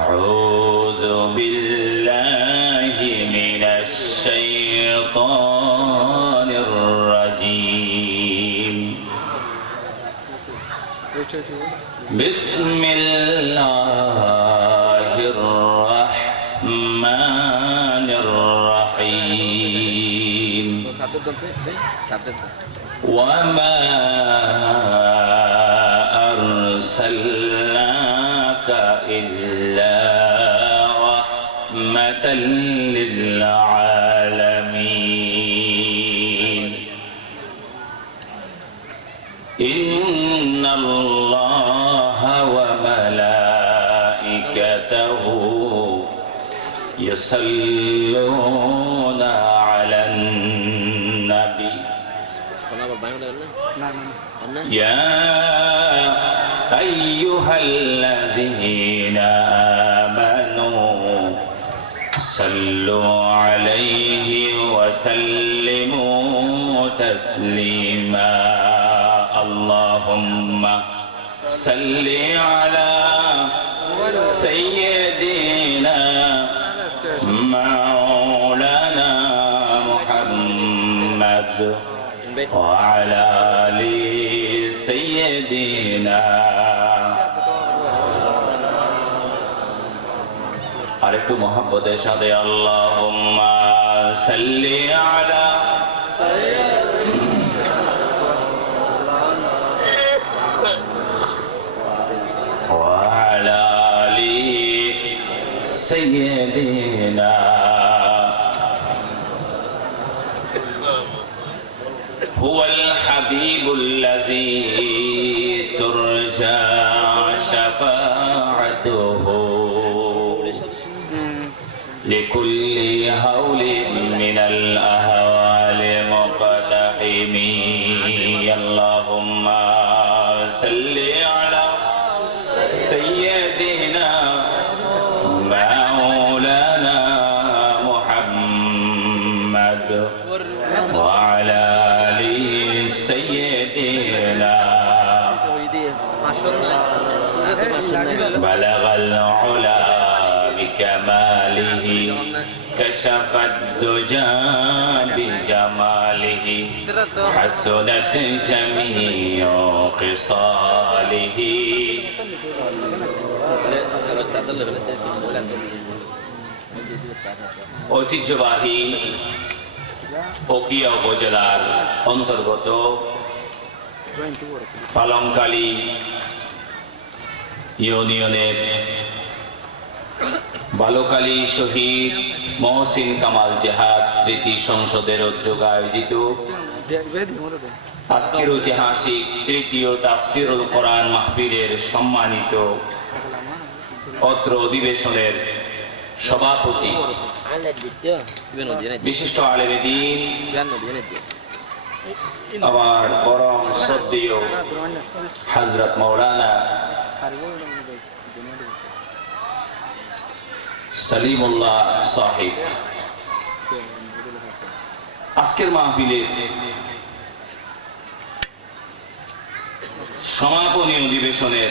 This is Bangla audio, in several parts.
أعوذ بالله من الشيطان الرجيم بسم الله الرحمن الرحيم وما أرسلناك إلا رحمة للعالمين إن الله وملائكته يصلون على النبي يا أيها الذين آمنوا صلوا عليه وسلموا تسليما اللهم صل على سيدنا مولانا محمد وعلى آل سيدنا আরেকটু মহব্বতের সাথে আল্লাহুম্মা সাল্লি আলা ওয়া আলা আলি সাইয়্যিদিনা হুয়াল হাবিবুল্লাযী তুরজা শাফাআতুহু لكل هول من الأهوال مقتحم اللهم صل على سيدنا مولانا محمد وعلى آل سيدنا بلغ العلا بكماله كشف الدجى بجماله حسنت جميع خصاله ঐতিহ্যবাহী ওকিয়া উপজেলার অন্তর্গত পালংকালী ইউনিয়নের বালুকালী শহীদ মহসিন কামাল জেহাদ স্মৃতি সংসদের উদ্যোগে আয়োজিত আজকের ঐতিহাসিক তৃতীয় তাফসিরুল কোরআন মাহফিলের সম্মানিত অত্র অধিবেশনের সভাপতি বিশিষ্ট আলেমে দ্বীন আমার পরম শ্রদ্ধেয় হযরত মাওলানা সলিমুল্লাহ সাহেব আজকের মাহফিলের সমাপনী অধিবেশনের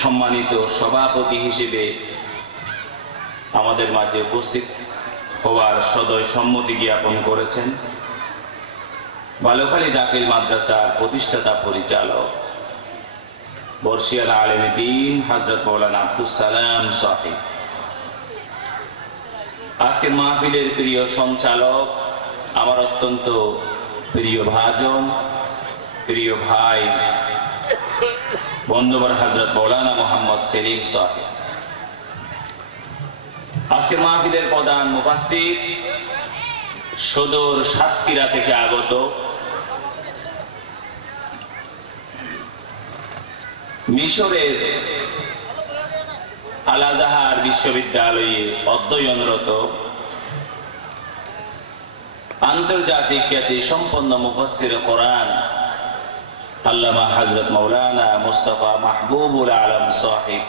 সম্মানিত সভাপতি হিসেবে আমাদের মাঝে উপস্থিত হওয়ার সদয় সম্মতি জ্ঞাপন করেছেন বালুকালী দাখিল মাদ্রাসার প্রতিষ্ঠাতা পরিচালক বর্ষিয়াল আলেমে দ্বীন হযরত মাওলানা আব্দুস সালাম সাহেব আজকের মাহফিলের প্রিয় সঞ্চালক আমার অত্যন্ত প্রিয় ভাজন প্রিয় ভাই বন্ধুবর হযরত মাওলানা মোহাম্মদ সেলিম সাহেব আজকের মাহফিলের প্রধান মুফাসসির সুদূর সাতক্ষীরা থেকে আগত মিশরের আল আজহার বিশ্ববিদ্যালয়ে অধ্যয়নরত আন্তর্জাতিক খ্যাতি সম্পন্ন মুফাসসির কোরআন আল্লামা হযরত মাওলানা মুস্তাফা মাহবুবুল আলম সাহেব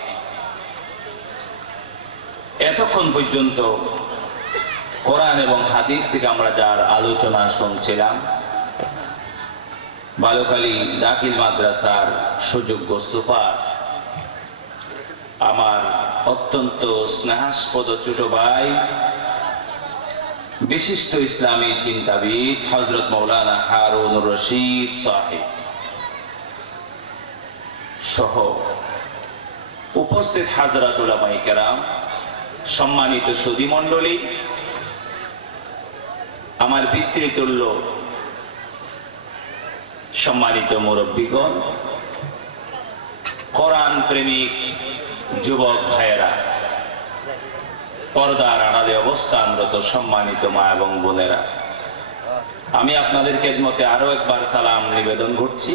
এতক্ষণ পর্যন্ত কোরআন এবং হাদিস থেকে আমরা যার আলোচনা শুনছিলাম বালুকালী দাখিল মাদ্রাসার সুযোগ্য সুপার আমার অত্যন্ত স্নেহাস্পদ ছোট ভাই, বিশিষ্ট ইসলামী চিন্তাবিদ হযরত মাওলানা হারুনুর রশিদ সাহেব সহ উপস্থিত হাজরাত উলামায়ে কেরাম, সম্মানিত সুধী মণ্ডলী, আমার পিতৃতুল্য সম্মানিত মুরব্বীগণ, কোরআন প্রেমিক যুবক ভাইয়েরা, পর্দার আড়ালে অবস্থানরত সম্মানিত মা এবং বোনেরা, আমি আপনাদের খেদমতে আরো একবার সালাম নিবেদন করছি।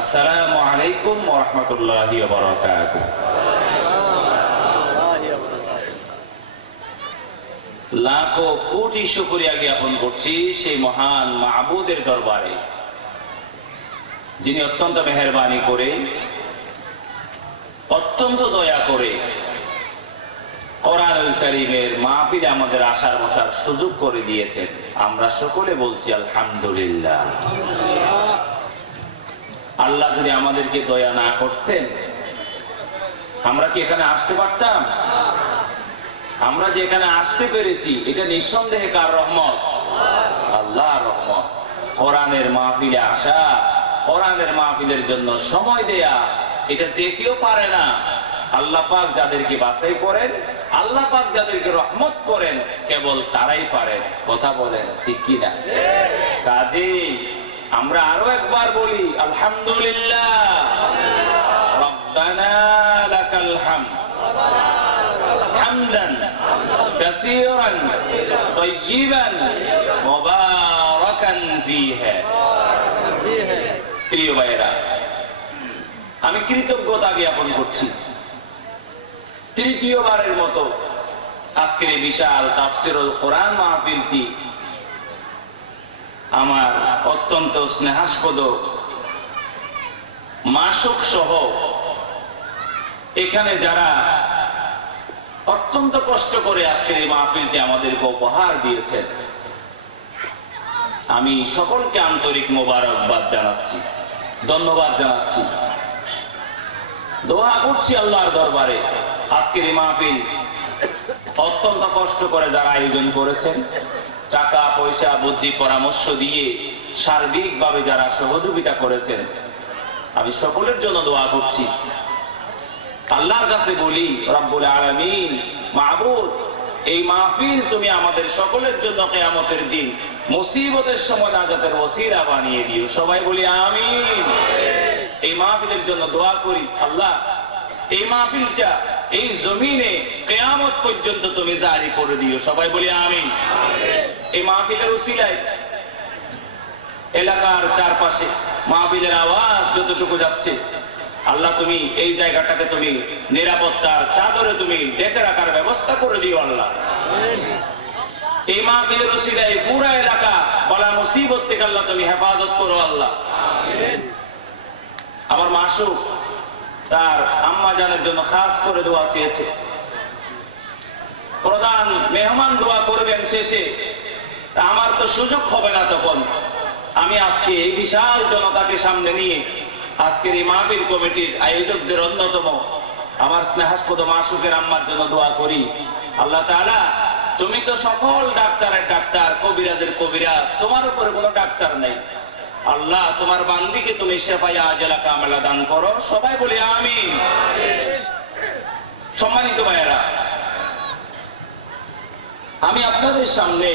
আসসালামু আলাইকুম ওয়া রাহমাতুল্লাহি ওয়া বারাকাতুহু। লাখো কোটি শুকরিয়া জ্ঞাপন করছি সেই মহান মাবুদের দরবারে, যিনি অত্যন্ত মেহেরবানি করে, অত্যন্ত দয়া করে কোরআনুল কারীমের মাহফিলে আমাদের আসার বসার সুযোগ করে দিয়েছেন। আমরা সকলে বলছি আলহামদুলিল্লাহ। আল্লাহ যদি আমাদেরকে দয়া না করতেন, আমরা কি এখানে আসতে পারতাম? আমরা যে এখানে আসতে পেরেছি, এটা নিঃসন্দেহে কার রহমত? আল্লাহর রহমত। কোরআনের মাহফিলে আসা, কোরআনের মাহফিলের জন্য সময় দেয়া, এটা যে কেউ পারে না। আল্লাহ পাক যাদেরকে বাছাই করেন, আল্লাহ পাক যাদেরকে রহমত করেন, কেবল তারাই পারেন। কথা বলেন ঠিক কি না? কাজেই আমরা আরো একবার বলি আলহামদুলিল্লাহ। রব্বানা লাকাল হামদ হামদান কাসীরান তাইয়িবান মুবারাকান ফীহা। প্রিয় ভাইরা, আমি কৃতজ্ঞতা জ্ঞাপন করছি তৃতীয়বারের মতো আজকের এই বিশাল তাফসীরুল কোরআন মাহফিলটি আমার অত্যন্ত স্নেহাস্পদ মাসুক সহ এখানে যারা অত্যন্ত কষ্ট করে আজকের এই মাহফিলটি আমাদেরকে উপহার দিয়েছেন, আমি সকলকে আন্তরিক মোবারকবাদ জানাচ্ছি, ধন্যবাদ জানাচ্ছি, দোয়া করছি আল্লাহর দরবারে। আজকের এই মাহফিল অত্যন্ত কষ্ট করে যারা আয়োজন করেছেন, টাকা পয়সা বুদ্ধি পরামর্শ দিয়ে সার্বিকভাবে যারা সহযোগিতা করেছেন, আমি সকলের জন্য দোয়া করছি। আল্লাহর কাছে বলি, রব্বুল আলামিন, মাবুদ, এই মাহফিল তুমি আমাদের সকলের জন্য কিয়ামতের দিন মুসিবতের সময় নাজাতের ওসিলা বানিয়ে দিও। সবাই বলি আমিন। এই মাহফিলের জন্য দোয়া করি, আল্লাহ এই মাহফিলটা এই জমিনে কিয়ামত পর্যন্ত তুমি জারি করে দিও। সবাই বলি আমিন। এই মাহফিলের ওসিলায় এলাকার চারপাশে মাহফিলের আওয়াজ যতটুকু যাচ্ছে, আল্লাহ তুমি এই জায়গাটাকে তুমি নিরাপত্তার চাদরে তুমি ডেকে রাখার ব্যবস্থা করে দিও আল্লাহ। এই মাহফিলের ওসিলায় পুরো এলাকা বলা মুসিবত থেকে আল্লাহ তুমি হেফাজত করো আল্লাহ। আমার মাসুক তার আম্মা জানের জন্য খাস করে দোয়া চেয়েছে। প্রধান মেহমান দোয়া করবেন শেষে, আমার তো সুযোগ হবে না তখন। আমি আজকে এই বিশাল জনতাকে সামনে নিয়ে আজকের এই মাহফিল কমিটির আয়োজকদের অন্যতম আমার স্নেহাস্পদ মাসুকের আম্মার জন্য দোয়া করি। আল্লাহ তাআলা, তুমি তো সকল ডাক্তারের ডাক্তার, কবিরাজের কবিরাজ, তোমার উপরে কোনো ডাক্তার নেই। আল্লাহ তোমার বান্দিকে তুমি শেফায়ে আজলা কামেলা দান করো। সবাই বলি আমিন। সম্মানিত ভাইয়েরা, আমি আপনাদের সামনে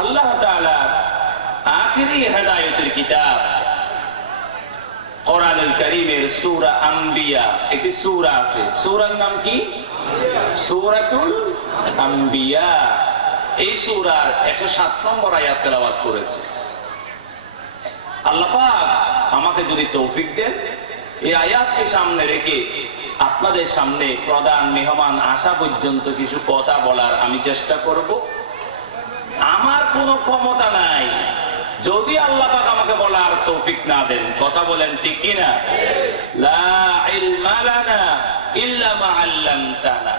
আল্লাহ তাআলার আখিরি হেদায়েতের কিতাব কোরআনুল কারীমের সূরা আম্বিয়া, একটি সূরা আছে, সূরার নাম কি? সূরাতুল আম্বিয়া। এই সূরার 107 নম্বর আয়াত তেলাওয়াত করেছে। আল্লাহ পাক আমাকে যদি তৌফিক দেন, এই আয়াতকে সামনে রেখে আপনাদের সামনে প্রধান মেহমান আসা পর্যন্ত কিছু কথা বলার আমি চেষ্টা করব। আমার কোনো ক্ষমতা নাই, যদি আল্লাহ পাক আমাকে বলার তৌফিক না দেন। কথা বলেন ঠিক কি না? লা ইলমা লানা ইল্লা মা আল্লামতানা।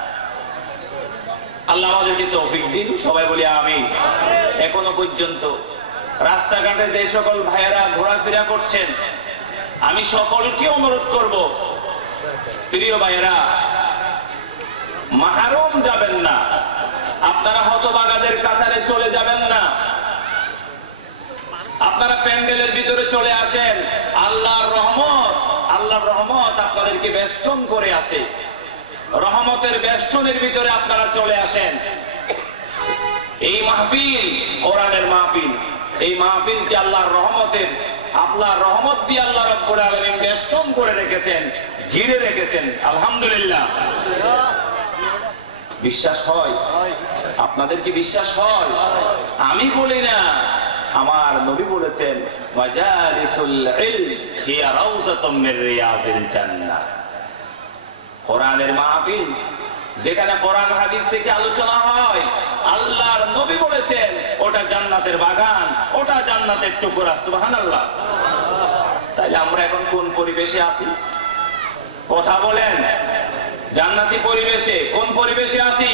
আল্লাহ আমাদেরকে তৌফিক দিন। সবাই বলি আমিন। এখনো পর্যন্ত রাস্তাঘাটে যে সকল ভাইয়েরা ঘোরাফেরা করছেন, আমি সকলকে অনুরোধ করব, প্রিয় ভাইয়েরা, মাহরুম যাবেন না, আপনারা হতভাগাদের কাতারে চলে যাবেন না, আপনারা প্যান্ডেলের ভিতরে চলে আসেন। আল্লাহর রহমত আপনাদেরকে বেষ্টন করে আছে। রহমতের বেষ্টনের ভিতরে আপনারা চলে আসেন। এই মাহফিল কোরআনের মাহফিল, এই মাহফিলকে আল্লাহর রহমত দিয়ে আল্লাহ রাব্বুল আলামিন বেষ্টন করে রেখেছেন, ঘিরে রেখেছেন। আলহামদুলিল্লাহ। বিশ্বাস হয়? আপনাদের কি বিশ্বাস হয়? আমি বলি না, আমার নবী বলেছেন, মাজালিসুল ইলম হিয়া রাউযাতুম মির রিয়াদিল জান্নাহ। কোরআনের মাহফিল, যেখানে কোরআন হাদিস থেকে আলোচনা হয়, আল্লাহর নবী বলেছেন ওটা জান্নাতের বাগান, ওটা জান্নাতের টুকরা। সুবহানাল্লাহ। তাইলে আমরা এখন কোন পরিবেশে আছি? কথা বলেন। জান্নাতি পরিবেশে, কোন পরিবেশে আছি?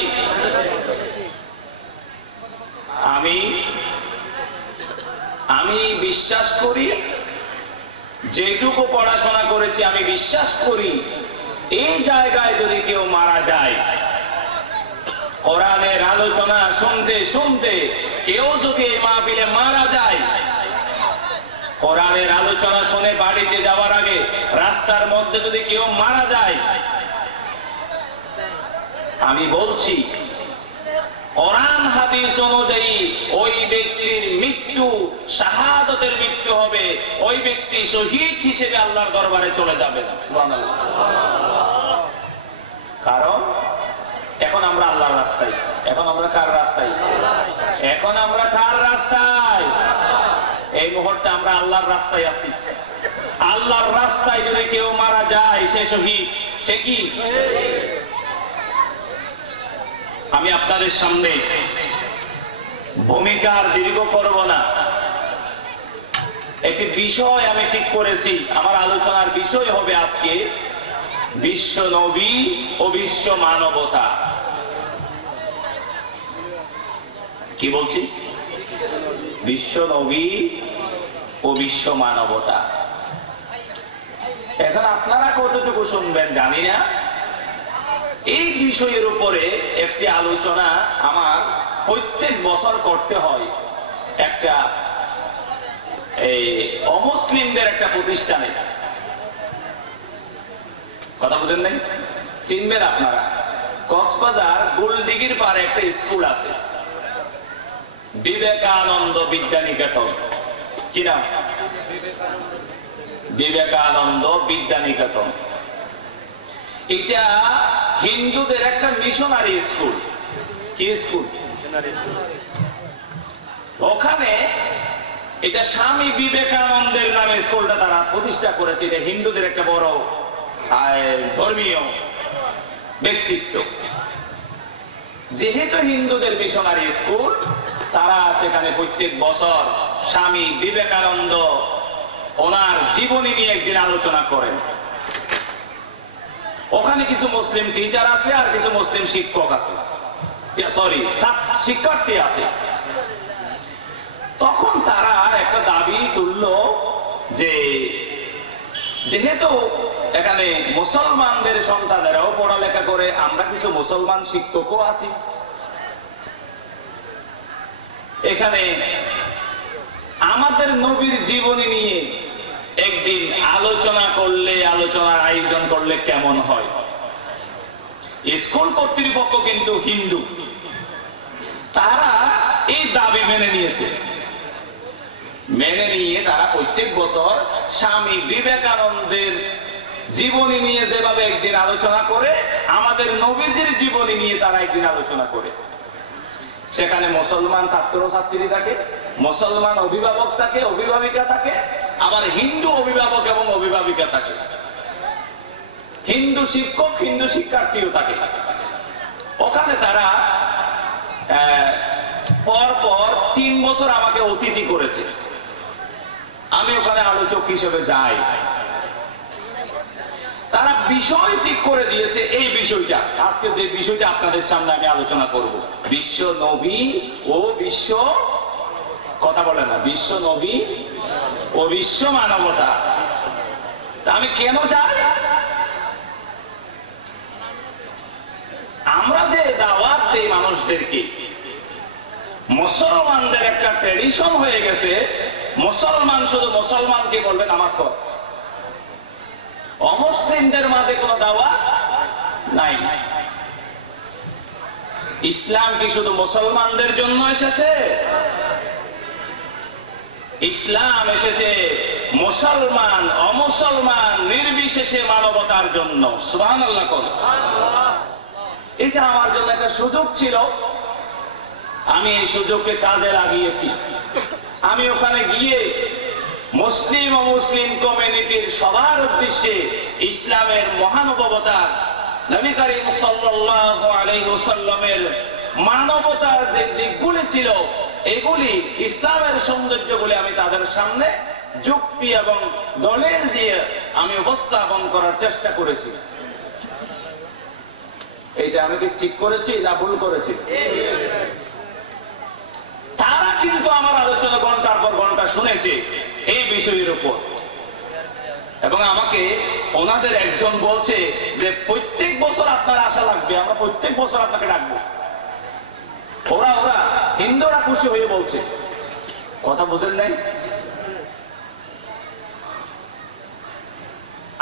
আমি বিশ্বাস করি, যেটুকু পড়াশোনা করেছি আমি বিশ্বাস করি, এই জায়গায় যদি কেউ মারা যায়, কোরআনের আলোচনা শুনতে শুনতে কেউ যদি এই মাহফিলে মারা যায়, কোরআনের আলোচনা শুনে বাড়িতে যাওয়ার আগে রাস্তার মধ্যে যদি কেউ মারা যায়, আমি বলছি কোরআন হাদিস অনুযায়ী ওই ব্যক্তির মৃত্যু শাহাদাতের মৃত্যু হবে, ওই ব্যক্তি শহীদ হিসেবে আল্লাহর দরবারে চলে যাবেন। সুবহানাল্লাহ। কারণ এখন আমরা আল্লাহর রাস্তায়। এখন আমরা কার রাস্তায়? এখন আমরা কার রাস্তায়? এই মুহূর্তে আমরা আল্লাহর রাস্তায় আছি। আল্লাহর রাস্তায় যদি কেউ মারা যায়, সে শহীদ। সে কি? আমি আপনাদের সামনে ভূমিকার দীর্ঘ করব না, একটি বিষয় আমি ঠিক করেছি। আমার আলোচনার বিষয় হবে আজকে বিশ্ব নবী ও বিশ্ব মানবতা। কি বলছি? বিশ্ব নবী ও বিশ্ব মানবতা। এখন আপনারা কতটুকু শুনবেন জানি না। এই বিষয়ের উপরে একটি আলোচনা আমার প্রত্যেক বছর করতে হয় একটা অমুসলিমদের একটা প্রতিষ্ঠানে। কথা বুঝেন নাই? চিনবেন আপনারা? কক্সবাজার গোলদিঘির পারে একটা স্কুল আছে, বিবেকানন্দ বিদ্যানিকেতন। কি নাম? বিবেকানন্দ বিদ্যানিকেতন। এটা হিন্দুদের একটা মিশনারি স্কুল। কি স্কুল? ওখানে এটা স্বামী বিবেকানন্দের নামে স্কুলটা তারা প্রতিষ্ঠা করেছে। এটা হিন্দুদের একটা বড় ধর্মীয় ব্যক্তিত্ব। যেহেতু হিন্দুদের মিশনারি স্কুল, তারা সেখানে প্রত্যেক বছর স্বামী বিবেকানন্দ ওনার জীবনী নিয়ে একদিন আলোচনা করেন। ওখানে কিছু মুসলিম টিচার আছে আর কিছু মুসলিম শিক্ষক আছে, শিক্ষার্থী আছে। তখন তারা একটা দাবি তুলল যে যেহেতু এখানে মুসলমানদের সন্তানেরাও পড়ালেখা করে, আমরা কিছু মুসলমান শিক্ষকও আছি, এখানে আমাদের নবীর জীবনী নিয়ে একদিন আলোচনা করলে, আলোচনার আয়োজন করলে কেমন হয়। স্কুল কর্তৃপক্ষ কিন্তু হিন্দু, তারা এই দাবি মেনে নিয়েছে। মেনে নিয়ে তারা প্রত্যেক বছর স্বামী বিবেকানন্দের জীবনী নিয়ে যেভাবে একদিন আলোচনা করে, আমাদের নবীজির জীবনী নিয়ে তারা একদিন আলোচনা করে। সেখানে মুসলমান ছাত্র ছাত্রী থাকে, মুসলমান অভিভাবক থাকে, অভিভাবিকা থাকে, আবার হিন্দু অভিভাবক এবং অভিভাবিকা থাকে, হিন্দু শিক্ষক, হিন্দু শিক্ষার্থীও থাকে। ওখানে তারা পরপর 3 বছর আমাকে অতিথি করেছে। আমি ওখানে আলোচক হিসেবে যাই। তারা বিষয় ঠিক করে দিয়েছে, এই বিষয়টা আজকে যে বিষয়টা আপনাদের সামনে আমি আলোচনা করব, বিশ্ব নবী ও বিশ্ব, কথা বলে না, বিশ্ব নবী ও বিশ্ব মানবতা। আমি কেন যাই? আমরা যে দাওয়াত দেই মানুষদেরকে, মুসলমানদের একটা ট্রেডিশন হয়ে গেছে, মুসলমান শুধু মুসলমানকে বলবে নামাজ পড়, অমুসলিমদের মাঝে কোনো দাওয়াত নাই। ইসলাম কি শুধু মুসলমানদের জন্য এসেছে? ইসলাম এসেছে মুসলমান অমুসলমান নির্বিশেষে মানবতার জন্য। সুবহানাল্লাহ। এটা আমার জন্য একটা সুযোগ ছিল, আমি এই সুযোগকে কাজে লাগিয়েছি। আমি ওখানে গিয়ে মুসলিম ও মুসলিম কমিউনিটির সবার উদ্দেশ্যে ইসলামের মহানুভবতার, নবী করিম সাল্লাল্লাহু আলাইহি ওয়াসাল্লামের মানবতার যে দিকগুলি ছিল, এগুলি ইসলামের সৌন্দর্যগুলি আমি তাদের সামনে যুক্তি এবং দলিল দিয়ে আমি উপস্থাপন করার চেষ্টা করেছি। এইটা আমি কি ঠিক করেছি না ভুল করেছি? তারা কিন্তু আমার আলোচনা ঘন্টার পর ঘন্টা শুনেছে এই বিষয়ের উপর, এবং আমাকে ওনাদের একজন বলছে যে প্রত্যেক বছর আপনার আশা লাগবে, আমরা প্রত্যেক বছর আপনাকে ডাকবো। ওরা হিন্দুরা খুশি হয়ে বলছে, কথা বুঝেন নাই?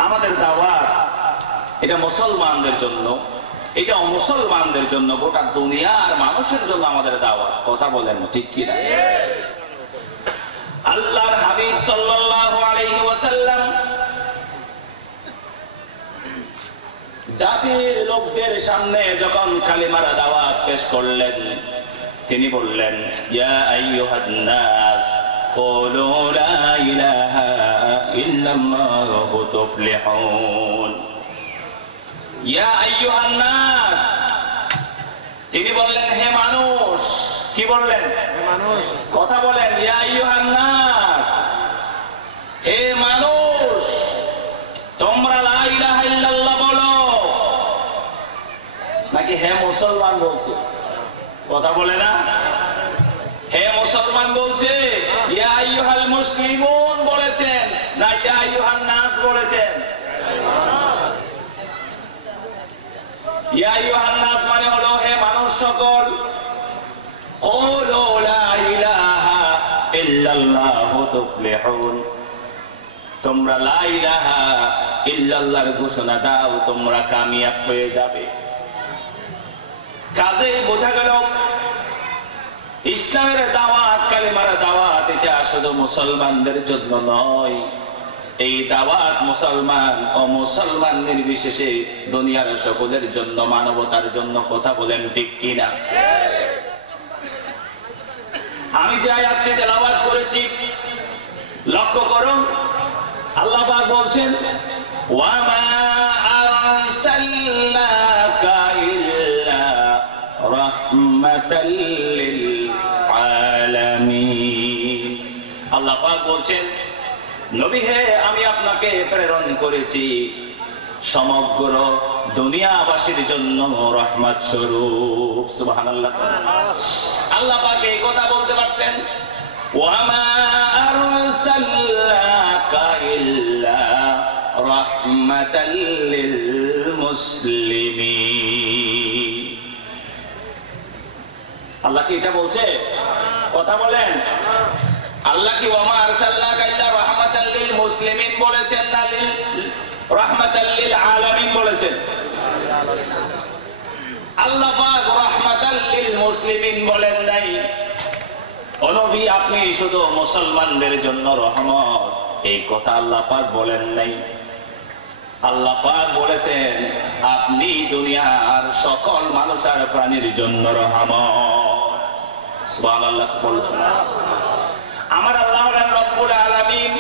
আমাদের দাওয়াত এটা মুসলমানদের জন্য, এটা মুসলমানদের জন্য, গোটা দুনিয়ার মানুষের জন্য আমাদের দাওয়াত। কথা বলেন ঠিক কি না? আল্লাহর হাবিব সাল্লাল্লাহু আলাইহি ওয়াসাল্লাম জাতির লোকদের সামনে যখন কালিমার দাওয়াত পেশ করলেন, তিনি বললেন, ইয়া আইয়ুহান নাস কুলু লা ইলাহা ইল্লাল্লাহু তুফলিহুন। ইয়া আইয়ুহান নাস, তিনি বললেন হে মানুষ। কি বললেন? হে মানুষ। কথা বলেন, ইয়া আইয়ুহান নাস, হে মানুষ, তোমরা লা ইলাহা ইল্লাল্লাহ বলো। নাকি হে মুসলমান বলছে? কথা বলে না? হে মুসলমান বলছে, ইয়া আইয়ুহাল মুসলিমুন বলেছেন না ইয়া আইয়ুহান নাস বলেছেন? ইয়া আইয়ুহান নাস মানে হলো হে মানুষ সকল, কুলু লা ইলাহা ইল্লাল্লাহু তুফলিহুন, তোমরা লা ইলাহা ইল্লাল্লাহর ঘোষণা দাও, তোমরা কামিয়াব হয়ে যাবে। কাজেই বোঝা গেল ইসলামের দাওয়াত, কালিমার দাওয়াত এটা শুধু মুসলমানদের জন্য নয়, এই দাওয়াত মুসলমান ও মুসলমান নির্বিশেষে দুনিয়ার সকলের জন্য, মানবতার জন্য। কথা বলেন ঠিক কিনা? আমি যে আয়াতটি তেলাওয়াত করেছি লক্ষ্য করুন, আল্লাহ পাক বলছেন, ওয়া মা আরসালনাকা ইল্লা রাহমাতাল লিল আলামিন। আল্লাহ পাক বলছেন, নবী হে, আমি আপনাকে প্রেরণ করেছি সমগ্র দুনিয়াবাসীর জন্য রহমত স্বরূপ। সুবহানাল্লাহ। আল্লাহ পাক এই কথা বলতে পারতেন, ওয়া মা আরসালনাকা ইল্লা রাহমাতাল লিল মুসলিমিন। আল্লাহ কি এটা বলছে? কথা বলেন। আল্লাহ কি ওয়া মা আরসালনাকা ইল্লা রাহমাতাল লিল মুসলিমিন বলেছেন না রাহমাতাল লিল আলামিন বলেছেন? আল্লাহ পাক রাহমাতাল লিল মুসলিমিন বলেন নাই। ও নবী, আপনি শুধু মুসলমানদের জন্য রহমত, এই কথা আল্লাহ পাক বলেন নাই। আল্লাহ পাক বলেছেন আপনি দুনিয়ার সকল মানুষ আর প্রাণীর জন্য রহমত। সুবহানাল্লাহ। আমার আল্লাহ হলেন রব্বুল আলামিন,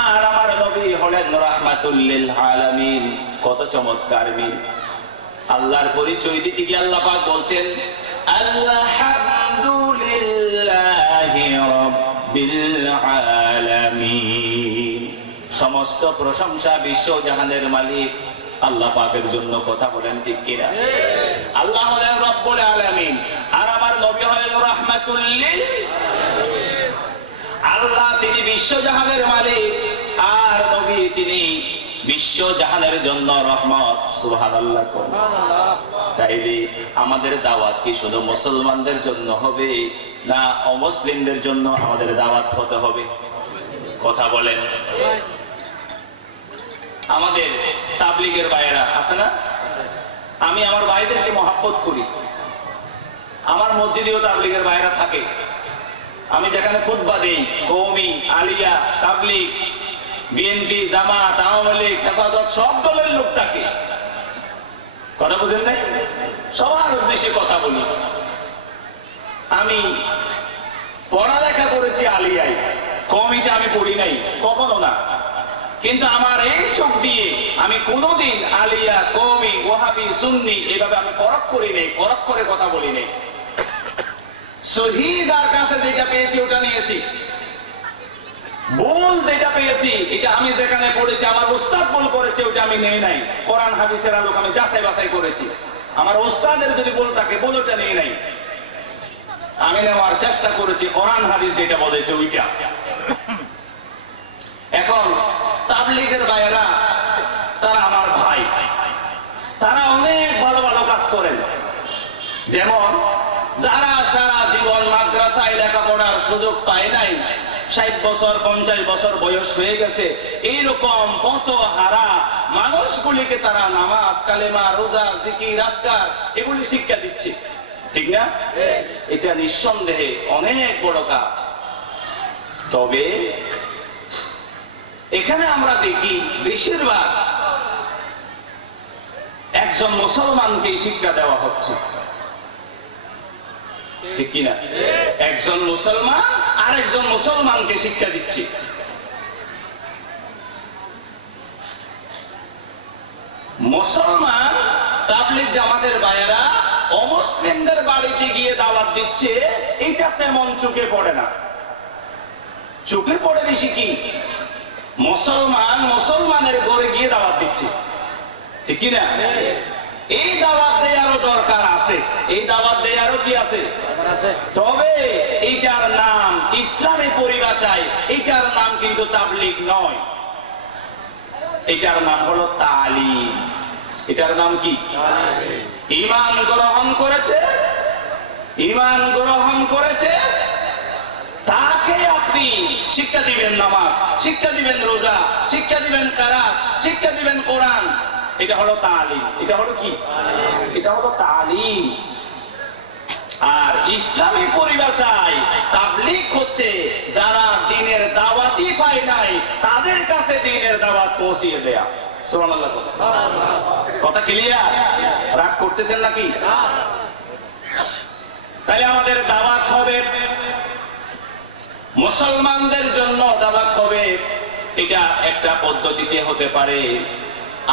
আর আমার নবী হলেন রাহমাতুল লিল আলামিন। কত চমৎকার মিল! আল্লাহর পরিচয় দিতে গিয়ে আল্লাহ পাক বলছেন, আলহামদুলিল্লাহি রাব্বিল আলামিন। সমস্ত প্রশংসা বিশ্ব জাহানের মালিক আল্লাহ পাকের জন্য। কথা বলেন ঠিক কিনা? আল্লাহ হলেন রব্বুল আলামিন, আর আমার নবী হলেন রাহমাতুল লিল। আল্লাহ তিনি বিশ্ব জাহানের মালিক, আর নবী তিনি বিশ্ব জাহানের জন্য রহমত। সুবহানাল্লাহ। তাইলে আমাদের দাওয়াত কি শুধু মুসলমানদের জন্য হবে না অমুসলিমদের জন্য আমাদের দাওয়াত হতে হবে? কথা বলেন। আমাদের তাবলীগের ভাইয়েরা আছে না, আমি আমার ভাইদেরকে মহব্বত করি, আমার মসজিদেও তাবলীগের ভাইয়েরা থাকে, আমি যেখানে খুতবা দেই কওমি, আলিয়া, তাবলীগ, বিএনপি, জামাত, আওয়ামী লীগ, হেফাজত সব দলের লোক থাকে। কথা বুঝেন নাই? সবার উদ্দেশ্যে কথা বলি। আমি পড়ালেখা করেছি আলিয়ায়, কওমিতে আমি পড়ি নাই কখনো না, কিন্তু আমার এই চোখ দিয়ে আমি কোনোদিন আলিয়া, কওমি, ওয়াহাবি, সুন্নি এভাবে আমি ফরক করি নাই, ফরক করে কথা বলি নাই। শহীদার কাছে যেটা পেয়েছি ওটা নিয়েছি, ভুল যেটা পেয়েছি এটা আমি যেখানে পড়েছি আমার উস্তাদ ভুল করেছে ওটা আমি নেই নাই। কোরআন হাদিসের আলোকে আমি যাচাই বাছাই করেছি, আমার উস্তাদের যদি ভুল থাকে ভুল ওটা নেই নাই, আমি নেওয়ার চেষ্টা করেছি কোরআন হাদিস যেটা বলেছে ওইটা। এখন তাবলীগের ভাইয়েরা তারা আমার ভাই, তারা অনেক ভালো ভালো কাজ করেন। যেমন যারা সারা জীবন মাদ্রাসায় লেখাপড়ার সুযোগ পায় নাই, 60 বছর 50 বছর বয়স হয়ে গেছে, এইরকম কত হারা মানুষগুলিকে তারা নামাজ, কালেমা, রোজা, জিকির, আজকার এগুলি শিক্ষা দিচ্ছে, ঠিক না? এটা নিঃসন্দেহে অনেক বড় কাজ। তবে এখানে আমরা দেখি বেশিরভাগ একজন মুসলমানকে শিক্ষা দেওয়া হচ্ছে, ঠিক কিনা? একজন মুসলমান আরেকজন মুসলমানকে শিক্ষা দিচ্ছে। মুসলমান তাবলীগ জামাতের ভাইয়েরা অমুসলিমদের বাড়িতে গিয়ে দাওয়াত দিচ্ছে, এটা তেমন চোখে পড়ে না। চোখে পড়ে বেশি কি মুসলমান মুসলমানের ঘরে গিয়ে দাওয়াত দিচ্ছে, ঠিক কিনা? এই দাওয়াত দেওয়ারও দরকার আছে, এই দাওয়াত দেওয়ারও কি আছে? তবে এইটার নাম ইসলামী পরিভাষায় এইটার নাম কিন্তু তাবলীগ নয়, এটার নাম হলো তালিম। এটার নাম কি? ঈমান গ্রহণ করেছে, ঈমান গ্রহণ করেছে তাকে আপনি শিক্ষা দিবেন নামাজ, শিক্ষা দিবেন রোজা, শিক্ষা দিবেন কিরাত, শিক্ষা দিবেন কোরআন। এটা হলো তালিম। এটা হলো কি? এটা হলো তালিম। আর ইসলামী পরিভাষায় তাবলীগ হচ্ছে যারা দ্বীনের দাওয়াতই পায় নাই তাদের কাছে দ্বীনের দাওয়াত পৌঁছিয়ে দেয়া। সুবহানাল্লাহ। কথা ক্লিয়ার? রাগ করতেছেন নাকি? তাহলে আমাদের দাওয়াত হবে মুসলমানদের জন্য, দাওয়াত হবে এটা একটা পদ্ধতিতে হতে পারে।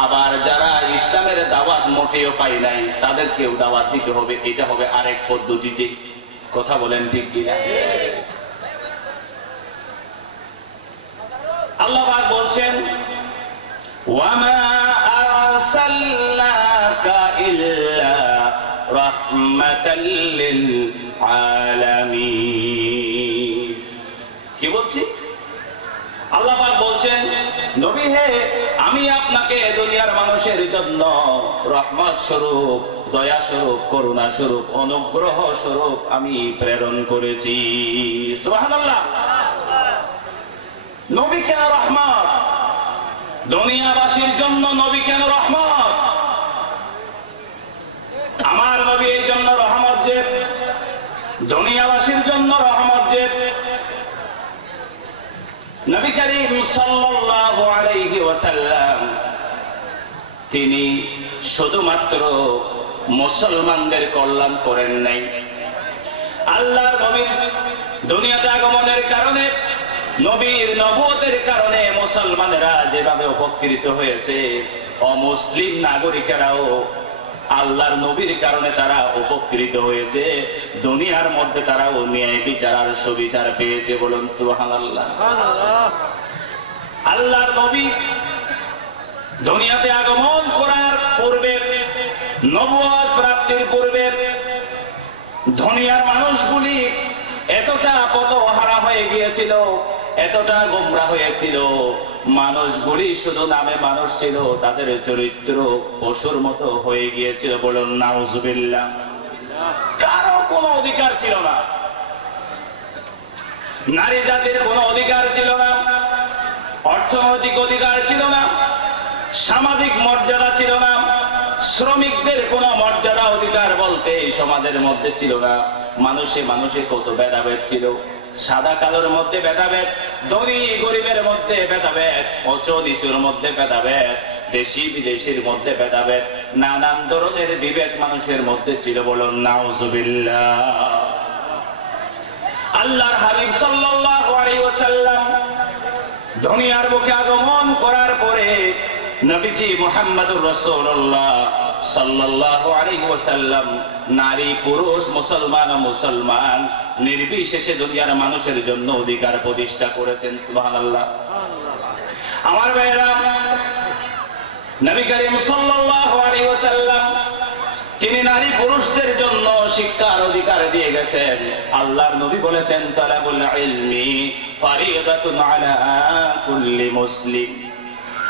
আবার যারা ইসলামের দাওয়াত মোটেও পায় নাই তাদেরকেও দাওয়াত দিতে হবে, এটা হবে আরেক পদ্ধতিতে। কথা বলেন ঠিক কিনা? আল্লাহ পাক বলছেন ওয়ামা আরসালনাকা ইল্লা রাহমাতাল লিল আলামিন। কি বলছি? আল্লাহ পাক বলছেন নবী হে, আমি আপনাকে দুনিয়ার মানুষের জন্য রহমত স্বরূপ, দয়া স্বরূপ, করুণা স্বরূপ, অনুগ্রহ স্বরূপ আমি প্রেরণ করেছি। সুবহানাল্লাহ। নবী কেন রহমত? দুনিয়াবাসীর জন্য নবী কেন রহমত? আমার নবী এই জন্য রহমত যে দুনিয়াবাসীর জন্য রহমত যে নবী করিম সাল্লাল্লাহু আলাইহি ওয়াসাল্লাম তিনি শুধুমাত্র মুসলমানদের কল্যাণ করেন নাই। আল্লাহর নবীর দুনিয়াতে আগমনের কারণে, নবীর নবুয়তের কারণে মুসলমানেরা যেভাবে উপকৃত হয়েছে, অমুসলিম নাগরিকেরাও আল্লাহর নবীর কারণে তারা উপকৃত হয়েছে। দুনিয়ার মধ্যে তারাও ন্যায় বিচার আর সুবিচার পেয়েছে। বলুন সুবহানাল্লাহ। আল্লাহর নবী দুনিয়াতে আগমন করার পূর্বে, নবুয়ত প্রাপ্তির পূর্বে দুনিয়ার মানুষগুলি এতটা পথহারা হয়ে গিয়েছিল, এতটা গোমরা হয়েছিল, মানুষগুলি শুধু নামে মানুষ ছিল, তাদের চরিত্র পশুর মতো হয়ে গিয়েছিল। বলুন নাউজুবিল্লাহ। কারো কোনো অধিকার ছিল না, নারী জাতির কোনো অধিকার ছিল না, অর্থনৈতিক অধিকার ছিল না, সামাজিক মর্যাদা ছিল না, শ্রমিকদের কোনো মর্যাদা অধিকার বলতে এই সমাজের মধ্যে ছিল না। মানুষে মানুষে কত ভেদাভেদ ছিল, সাদা কালোর মধ্যে ভেদাভেদ, ধনী গরিবের মধ্যে ভেদাভেদ, উঁচ নিচুর মধ্যে ভেদাভেদ, দেশি বিদেশির মধ্যে ভেদাভেদ, নানান ধরনের বিভেদ মানুষের মধ্যে ছিল। বলুন নাউজুবিল্লাহ। আল্লাহর হাবিব সাল্লাল্লাহু আলাইহি ওয়াসাল্লাম দুনিয়ার বুকে আগমন করার পরে নবীজি মুহাম্মদুর রাসূলুল্লাহ সাল্লাল্লাহু আলাইহি ওয়াসাল্লাম নারী পুরুষ মুসলমান ও মুসলমান নির্বিশেষে দুনিয়ার মানুষের জন্য অধিকার প্রতিষ্ঠা করেছেন। সুবহানাল্লাহ। আমার ভাইরা, নবী করিম সাল্লাল্লাহু আলাইহি ওয়াসাল্লাম তিনি নারী পুরুষদের জন্য শিক্ষার অধিকার দিয়ে গেছেন। আল্লাহর নবী বলেছেন, তালাবুল ইলমি ফারিদাতুন আলা কুল্লি মুসলিম।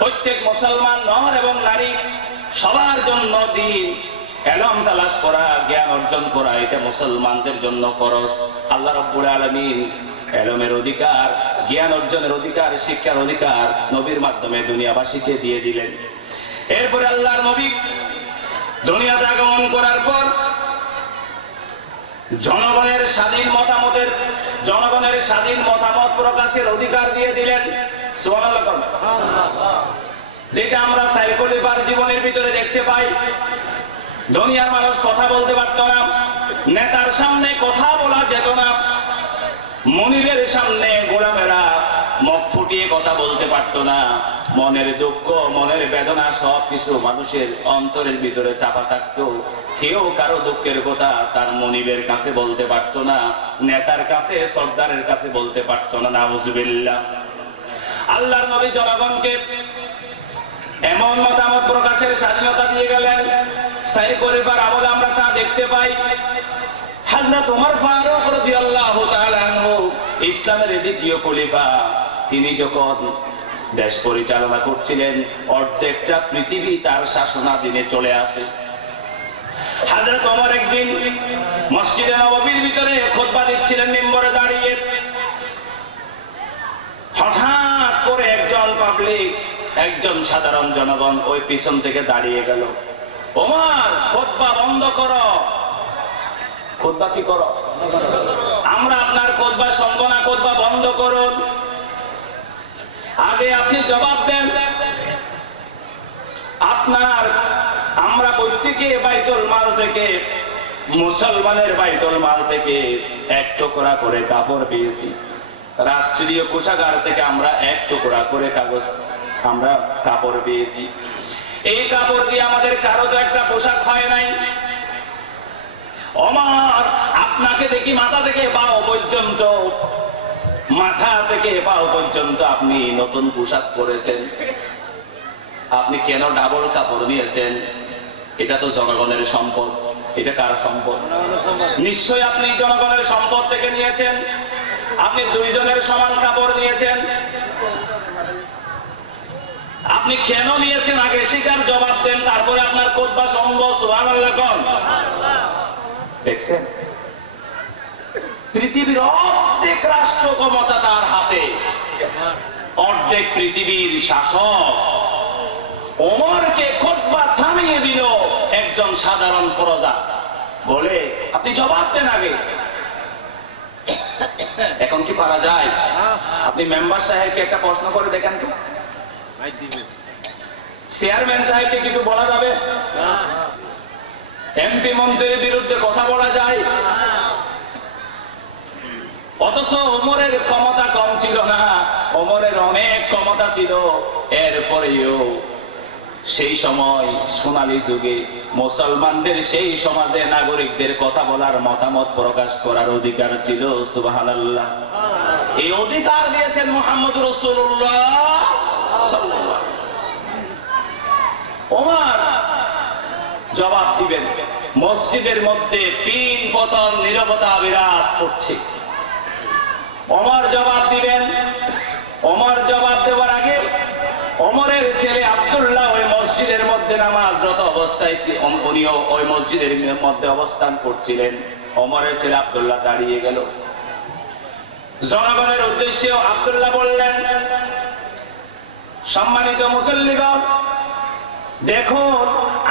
প্রত্যেক মুসলমান নর এবং নারী সবার জন্য দিন ইলম তালাশ করা, জ্ঞান অর্জন করা, এটা মুসলমানদের জন্য ফরজ। আল্লাহ রাব্বুল আলামিন ইলমের অধিকার, জ্ঞান অর্জনের অধিকার, শিক্ষার অধিকার নবীর মাধ্যমে দুনিয়াবাসীকে দিয়ে দিলেন। এরপরে আল্লাহর নবী দুনিয়াতে আগমন করার পর জনগণের স্বাধীন মতামত প্রকাশের অধিকার দিয়ে দিলেন। সুবহানাল্লাহ। যেটা আমরা সাইকোলিপার জীবনের ভিতরে দেখতে পাই, দুনিয়ার মানুষ কথা বলতে পারত না, নেতার সামনে কথা বলা যেত না, মনিবের সামনে গোলামেরা মুখ ফুটিয়ে কথা বলতে পারত না, মনের দুঃখ মনের বেদনা সবকিছু মানুষের অন্তরের ভিতরে চাপা থাকতো। কেউ কারো দুঃখের কথা তার মনিবের কাছে বলতে পারত না, নেতার কাছে সর্দারের কাছে বলতে পারত না। নাউজুবিল্লাহ। আল্লাহর নবী জনগণকে এমন মতামত প্রকাশের স্বাধীনতা দিয়ে গেলেন, সাইকোলিপার আমলে আমরা তা দেখতে পাই। হযরত ওমর ফারুক রাদিয়াল্লাহু তাআলা আনহু ইসলামের দ্বিতীয় খলিফা, তিনি যখন দেশ পরিচালনা করছিলেন, অর্ধেকটা পৃথিবী তার শাসনাধীনে চলে আসে। হযরত ওমর একদিন মসজিদে নববীর ভিতরে খুতবা দিচ্ছিলেন মিম্বরে দাঁড়িয়ে। হঠাৎ করে একজন সাধারণ জনগণ ওই পিছন থেকে দাঁড়িয়ে গেল, ওমর খুতবা বন্ধ করো। খুতবা কি করো? আমরা আপনার খুতবা শুনবো না, খুতবা বন্ধ করুন। আগে আপনি জবাব দেন, আমরা প্রত্যেকে বাইতুল মাল থেকে, মুসলমানের বাইতুল মাল থেকে 1 টুকরা করে কাপড় পেয়েছি, রাষ্ট্রীয় কোষাগার থেকে আমরা 1 টুকরা করে আমরা কাপড় পেয়েছি। এই কাপড় দিয়ে আমাদের কারো তো একটা পোশাক হয় নাই। ওমর, আপনাকে দেখি মাথা থেকে পাও পর্যন্ত আপনি নতুন পোশাক পরেছেন, আপনি কেন ডাবল কাপড় নিয়েছেন? এটা তো জনগণের সম্পদ। এটা কার সম্পদ? নিশ্চয়ই আপনি জনগণের সম্পদ থেকে নিয়েছেন। আপনি 2 জনের সমান কাপড় নিয়েছেন, আপনি কেন নিয়েছেন আগে সেটার জবাব দেন, তারপরে আপনার খুতবা শুনবো। সুবহানাল্লাহ। দেখছেন, পৃথিবীর অর্ধেক রাষ্ট্র ক্ষমতা তার হাতে, অর্ধেক পৃথিবীর শাসক। ওমরকে খুতবা থামিয়ে দিল একজন সাধারণ প্রজা, বলে আপনি জবাব দেন আগে। এখন কি পারা যায়? আপনি মেম্বার সাহেবকে একটা প্রশ্ন করে দেখেন তো, চেয়ারম্যান সাহেবকে কিছু বলা যাবে? এমপি মন্ত্রীর বিরুদ্ধে কথা বলা যায়? অথচ ওমরের ক্ষমতা কম ছিল না, ওমরের অনেক ক্ষমতা ছিল। এরপরেও সেই সময় সোনালী যুগে মুসলমানদের সেই সমাজে নাগরিকদের কথা বলার, মতামত প্রকাশ করার অধিকার ছিল। সুবহানাল্লাহ। এই অধিকার দিয়েছেন মুহাম্মদুর রাসূলুল্লাহ সাল্লাল্লাহু আলাইহি ওয়াসাল্লাম। ওমর জবাব দিবেন। মসজিদের মধ্যে 3 পতন নীরবতা বিরাজ করছে। ওমর জবাব দিবেন। ওমর জবাব দেওয়ার আগে অবস্থায় উনিও ওই মসজিদের মধ্যে অবস্থান করছিলেন। ওমরের ছেলে আব্দুল্লাহ দাঁড়িয়ে গেল। জনগণের উদ্দেশ্যে আব্দুল্লাহ বললেন, সম্মানিত মুসল্লিগণ, দেখুন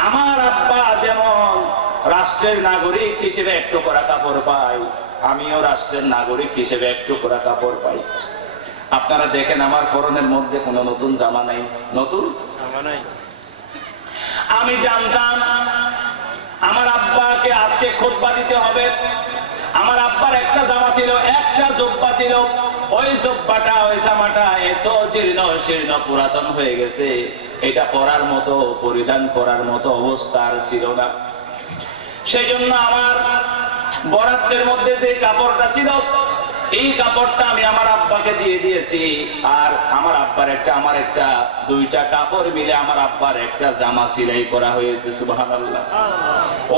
আমার আব্বা যেমন রাষ্ট্রের নাগরিক হিসেবে একটু করা কাপড় পাই, আমিও রাষ্ট্রের নাগরিক হিসেবে একটু করা কাপড় পাই। আপনারা দেখেন আমার পরনের মধ্যে কোনো নতুন জামা নাই, নতুন জামা নাই। আমি জানতাম আমার আব্বাকে আজকে খুতবা দিতে হবে। আমার আব্বার একটা জামা ছিল, একটা জুব্বা ছিল। ওই জুব্বাটা, ওই জামাটা এত জীর্ণ শীর্ণ পুরাতন হয়ে গেছে, এটা পরার মতো, পরিধান করার মতো অবস্থা আর ছিল না। সেই জন্য আমার বরাদ্দের মধ্যে যে কাপড়টা ছিল, এই কাপড়টা আমি আমার আব্বাকে দিয়ে দিয়েছি। আর আমার আব্বার একটা, আমার একটা, দুইটা কাপড় মিলে আমার আব্বার একটা জামা সেলাই করা হয়েছে। সুবহানাল্লাহ।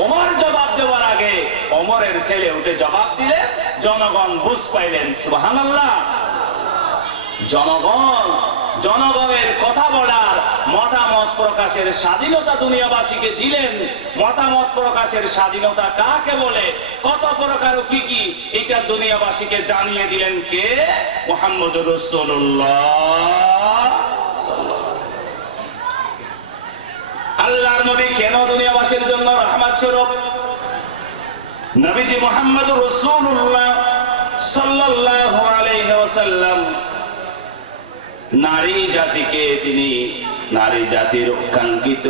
ওমর জবাব দেওয়ার আগে ওমরের ছেলে উঠে জবাব দিলে জনগণ বুঝ পাইলেন। সুবহানাল্লাহ। জনগণের কথা বলার, মতামত প্রকাশের স্বাধীনতা দুনিয়াবাসীকে দিলেন। মতামত প্রকাশের স্বাধীনতা কাকে বলে, কত প্রকার কি কি, এটা দুনিয়াবাসীকে জানিয়ে দিলেন কে? মুহাম্মদুর রাসূলুল্লাহ। আল্লাহর নবী কেন দুনিয়াবাসীর জন্য রহমত স্বরূপ? নবীজি মুহাম্মদুর রাসূলুল্লাহ সাল্লাল্লাহু আলাইহি ওয়াসাল্লাম নারী জাতিকে, তিনি নারী জাতির কাঙ্ক্ষিত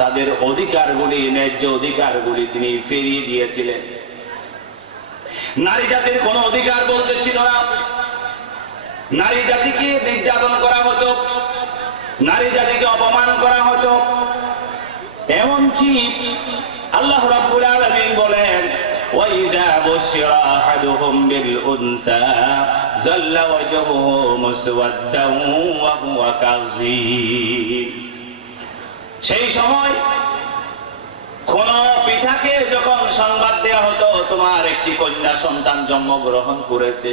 তাদের অধিকারগুলি, ন্যায্য অধিকারগুলি তিনি ফিরিয়ে দিয়েছিলেন। নারী জাতির কোন অধিকার বলতে ছিল না। নারী জাতিকে নির্যাতন করা হতো, নারী জাতিকে অপমান করা হতো। এমনকি আল্লাহ রাব্বুল আলামিন বলেন, وَإِذَا بُشِّرَ أَحَدُهُم بِالْأُنثَى ظَلَّ وَجْهُهُ مُسْوَدًّا وَهُوَ كَظِيمٌ। সেই সময় কোন পিতাকে যখন সংবাদ দেয়া হতো তোমার একটি কন্যা সন্তান জন্মগ্রহণ করেছে,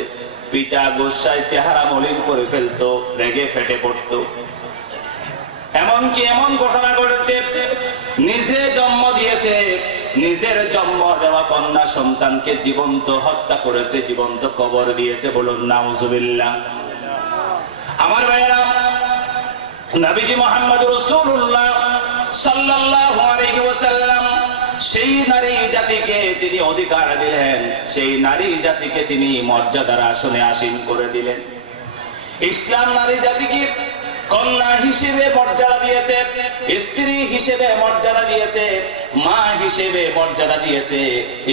পিতা গোসায় চেহারা মলিন করে ফেলতো, রেগে ফেটে পড়তো। এমনকি এমন ঘটনা ঘটেছে, নিজে জন্ম দিয়েছে, নিজের জন্ম দেওয়া কন্যা সন্তানকে জীবন্ত হত্যা করেছে, জীবন্ত কবর দিয়েছে। বলুন নাউজুবিল্লাহ। আমার ভাইয়েরা, নবীজি মুহাম্মদুর রাসূলুল্লাহ সাল্লাল্লাহু আলাইহি ওয়াসাল্লাম সেই নারী জাতিকে তিনি অধিকার দিলেন, সেই নারী জাতিকে তিনি মর্যাদার আসনে আসীন করে দিলেন। ইসলাম নারী জাতিকে কন্যা হিসেবে মর্যাদা দিয়েছে, স্ত্রী হিসেবে মর্যাদা দিয়েছে, মা হিসেবে মর্যাদা দিয়েছে।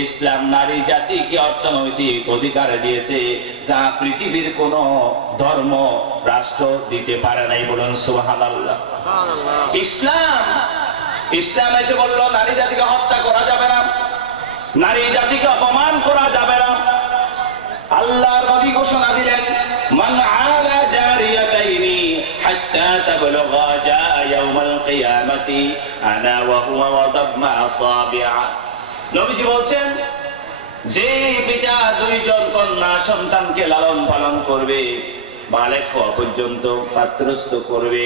ইসলাম নারী জাতিকে অর্থনৈতিক অধিকার দিয়েছে, যা পৃথিবীর কোন ধর্ম রাষ্ট্র দিতে পারে নাই। বলুন সুবহানাল্লাহ। ইসলাম এসে বলল নারী জাতিকে হত্যা করা যাবে না, নারী জাতিকে অপমান করা যাবে না। আল্লাহর নবী ঘোষণা দিলেন, মান আলা জারিয়াতাইনি হাত্তা তাবলুগা জা ইয়াউমাল কিয়ামাতি আনা ওয়া হুয়া ওয়াদাবনা আসাবিআ। নবীজি বলছেন, যে পিতা দুইজন কন্যা সন্তানকে লালন পালন করবে, বালেগ হওয়া পর্যন্ত পাত্রস্থ করবে,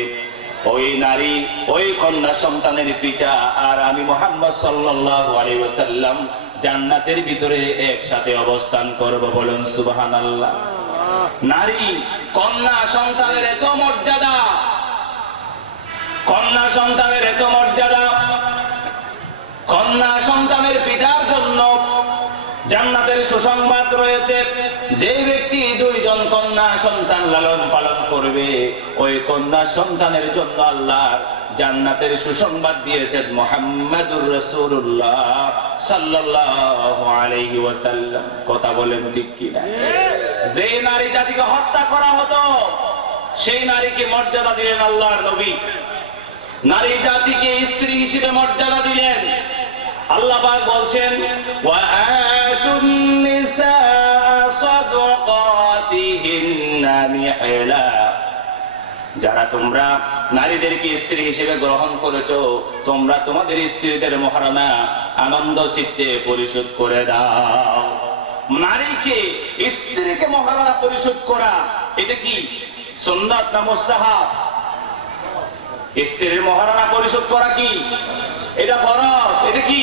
ওই নারী, ওই কন্যা সন্তানের পিতা আর আমি মুহাম্মদ সাল্লাল্লাহু আলাইহি ওয়াসাল্লাম জান্নাতের ভিতরে একসাথে অবস্থান করব। বলুন সুবহানাল্লাহ। নারী কন্যা সন্তানের এত মর্যাদা, কন্যা সন্তানের এত মর্যাদা, কন্যা সন্তানের পিতার জন্য জান্নাতের সুসংবাদ রয়েছে। যে ব্যক্তি দুইজন কন্যা সন্তান লালন পালন করবে, ওই কন্যা সন্তানের জন্য আল্লাহ জান্নাতের সুসংবাদ দিয়েছেন মুহাম্মদুর রাসূলুল্লাহ সাল্লাল্লাহু আলাইহি ওয়াসাল্লাম। কথা বলেন ঠিক কি না? যে নারী জাতিকে হত্যা করা হতো, সেই নারীকে মর্যাদা দিলেন আল্লাহর নবী। নারী জাতিকে স্ত্রী হিসেবে মর্যাদা দিলেন। আল্লাহ পাক বলছেন, ওয়া আতুন নিসা সাদাকাতিহিন্না নিহলা। যারা তোমরা নারীদেরকে স্ত্রী হিসেবে গ্রহণ করেছো, তোমরা তোমাদের স্ত্রীদের মহারানা আনন্দ চিত্তে পরিশোধ করে দাও। নারীকে, স্ত্রীকে মহারানা পরিশোধ করা, এটা কি সুন্নাত না মুস্তাহাব? স্ত্রীর মহারানা পরিশোধ করা কি এটা ফরজ। এটা কি?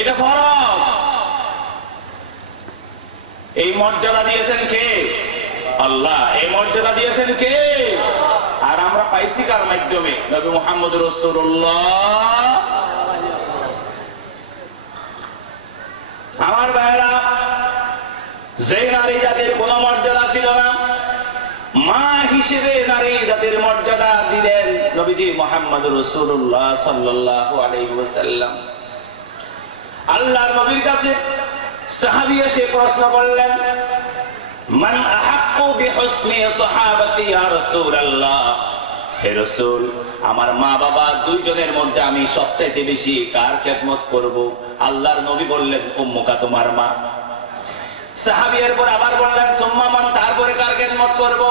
এটা ফরজ। এই মর্যাদা দিয়েছেন কে? আল্লাহ। এই মর্যাদা দিয়েছেন কে? আর আমরা পাইছি কার মাধ্যমে? নবী মুহাম্মদ রাসূলুল্লাহ। আমার ভাইরা, যে নারী জাতির কোন মর্যাদা ছিল না, মা হিসেবে নারী জাতির মর্যাদা দিলেন নবীজি মুহাম্মদ রাসূলুল্লাহ সাল্লাল্লাহু আলাইহি ওয়াসাল্লাম। আল্লাহর নবীর কাছে সাহাবী এসে প্রশ্ন করলেন, মান আহাক্কু বিহুসনি সাহাবাতি ইয়া রাসূলুল্লাহ। হে রাসূল, আমার মা বাবা দুইজনের মধ্যে আমি সবচেয়ে বেশি কার খেদমত করব? আল্লাহর নবী বললেন, উম্মুকা, তোমার মা। সাহাবী এরপর আবার বললেন, সুম্মা মান, তারপরে কার খেদমত করব?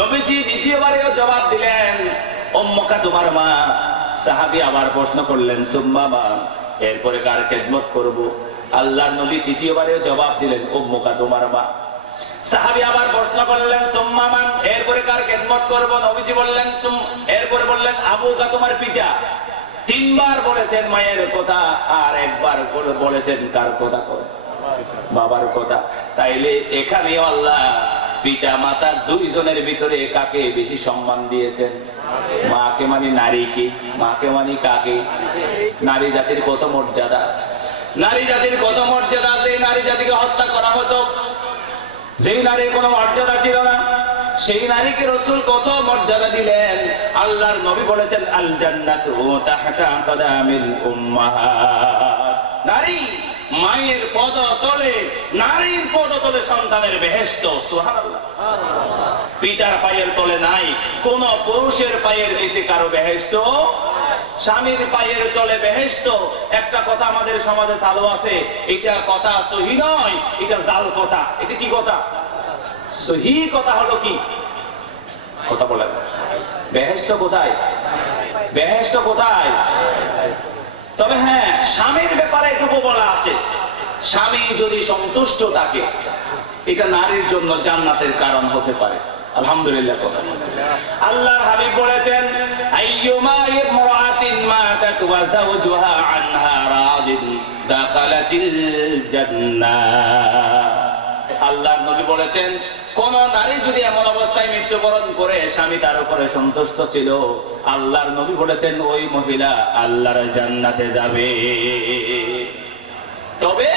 নবীজি দ্বিতীয়বারেও জবাব দিলেন, উম্মুকা, তোমার মা। সাহাবী আবার প্রশ্ন করলেন, সুম্মা মান, এরপরে কার খেদমত করব? আল্লাহর নবী তৃতীয়বারেও জবাব দিলেন, উম্মুকা, তোমার মা। সাহাবী আবার প্রশ্ন করলেন, সুম্মা মান, এরপরে কার খেদমত করব? নবীজি বললেন, এরপরে বললেন, আবুকা, তোমার পিতা। তিনবার বলেছেন মায়ের কথা, আর একবার বলেছেন কার কথা? বাবার কথা। তাইলে এখানেও আল্লাহ পিতা মাতা দুইজনের ভিতরে কাকে বেশি সম্মান দিয়েছেন? মাকে মানে নারীকে, মাকে মানে কাকে? নারী জাতির কত মর্যাদা, নারী জাতির কত মর্যাদা। যে নারী জাতিকে হত্যা করা হতো, যেই নারীর কোনো মর্যাদা ছিল না, সেই নারীকে রাসূল কত মর্যাদা দিলেন। আল্লাহর নবী বলেছেন, আল জান্নাতু তাহতা কদামিল উম্মাহাত। নারী মায়ের পদতলে, নারীর পদতলে সন্তানের বেহেশত। সুবহানাল্লাহ। পিতার পায়ের তলে নাই, কোন পুরুষের পায়ের নিচে কারো বেহেশত। স্বামীর পায়ের তলে বেহেশত। একটা কথা আমাদের সমাজে চালু আছে, এটা কথা সহি নয়, এটা জাল কথা। এটা কি কথা? সহি কথা হলো কি? কথা বলেন, বেহেশত কোথায়? বেহেশত কোথায়? তবে হ্যাঁ, স্বামীর ব্যাপারে এটুকু বলা আছে, স্বামী যদি সন্তুষ্ট থাকে, এটা নারীর জন্য জান্নাতের কারণ হতে পারে। আলহামদুলিল্লাহ। আল্লাহর হাবিব বলেছেন, আইয়ুমা ইমরাতিন মাতাত ওয়া যাওজুহা আনহা রাদিন দাখালাতিল জান্নাহ। আল্লাহর নবী বলেছেন, কোন নারী যদি এমন অবস্থায় মৃত্যুবরণ করে, স্বামী তার উপরে সন্তুষ্ট ছিল, আল্লাহর নবী বলেছেন ওই মহিলা আল্লাহর জান্নাতে যাবে। তবে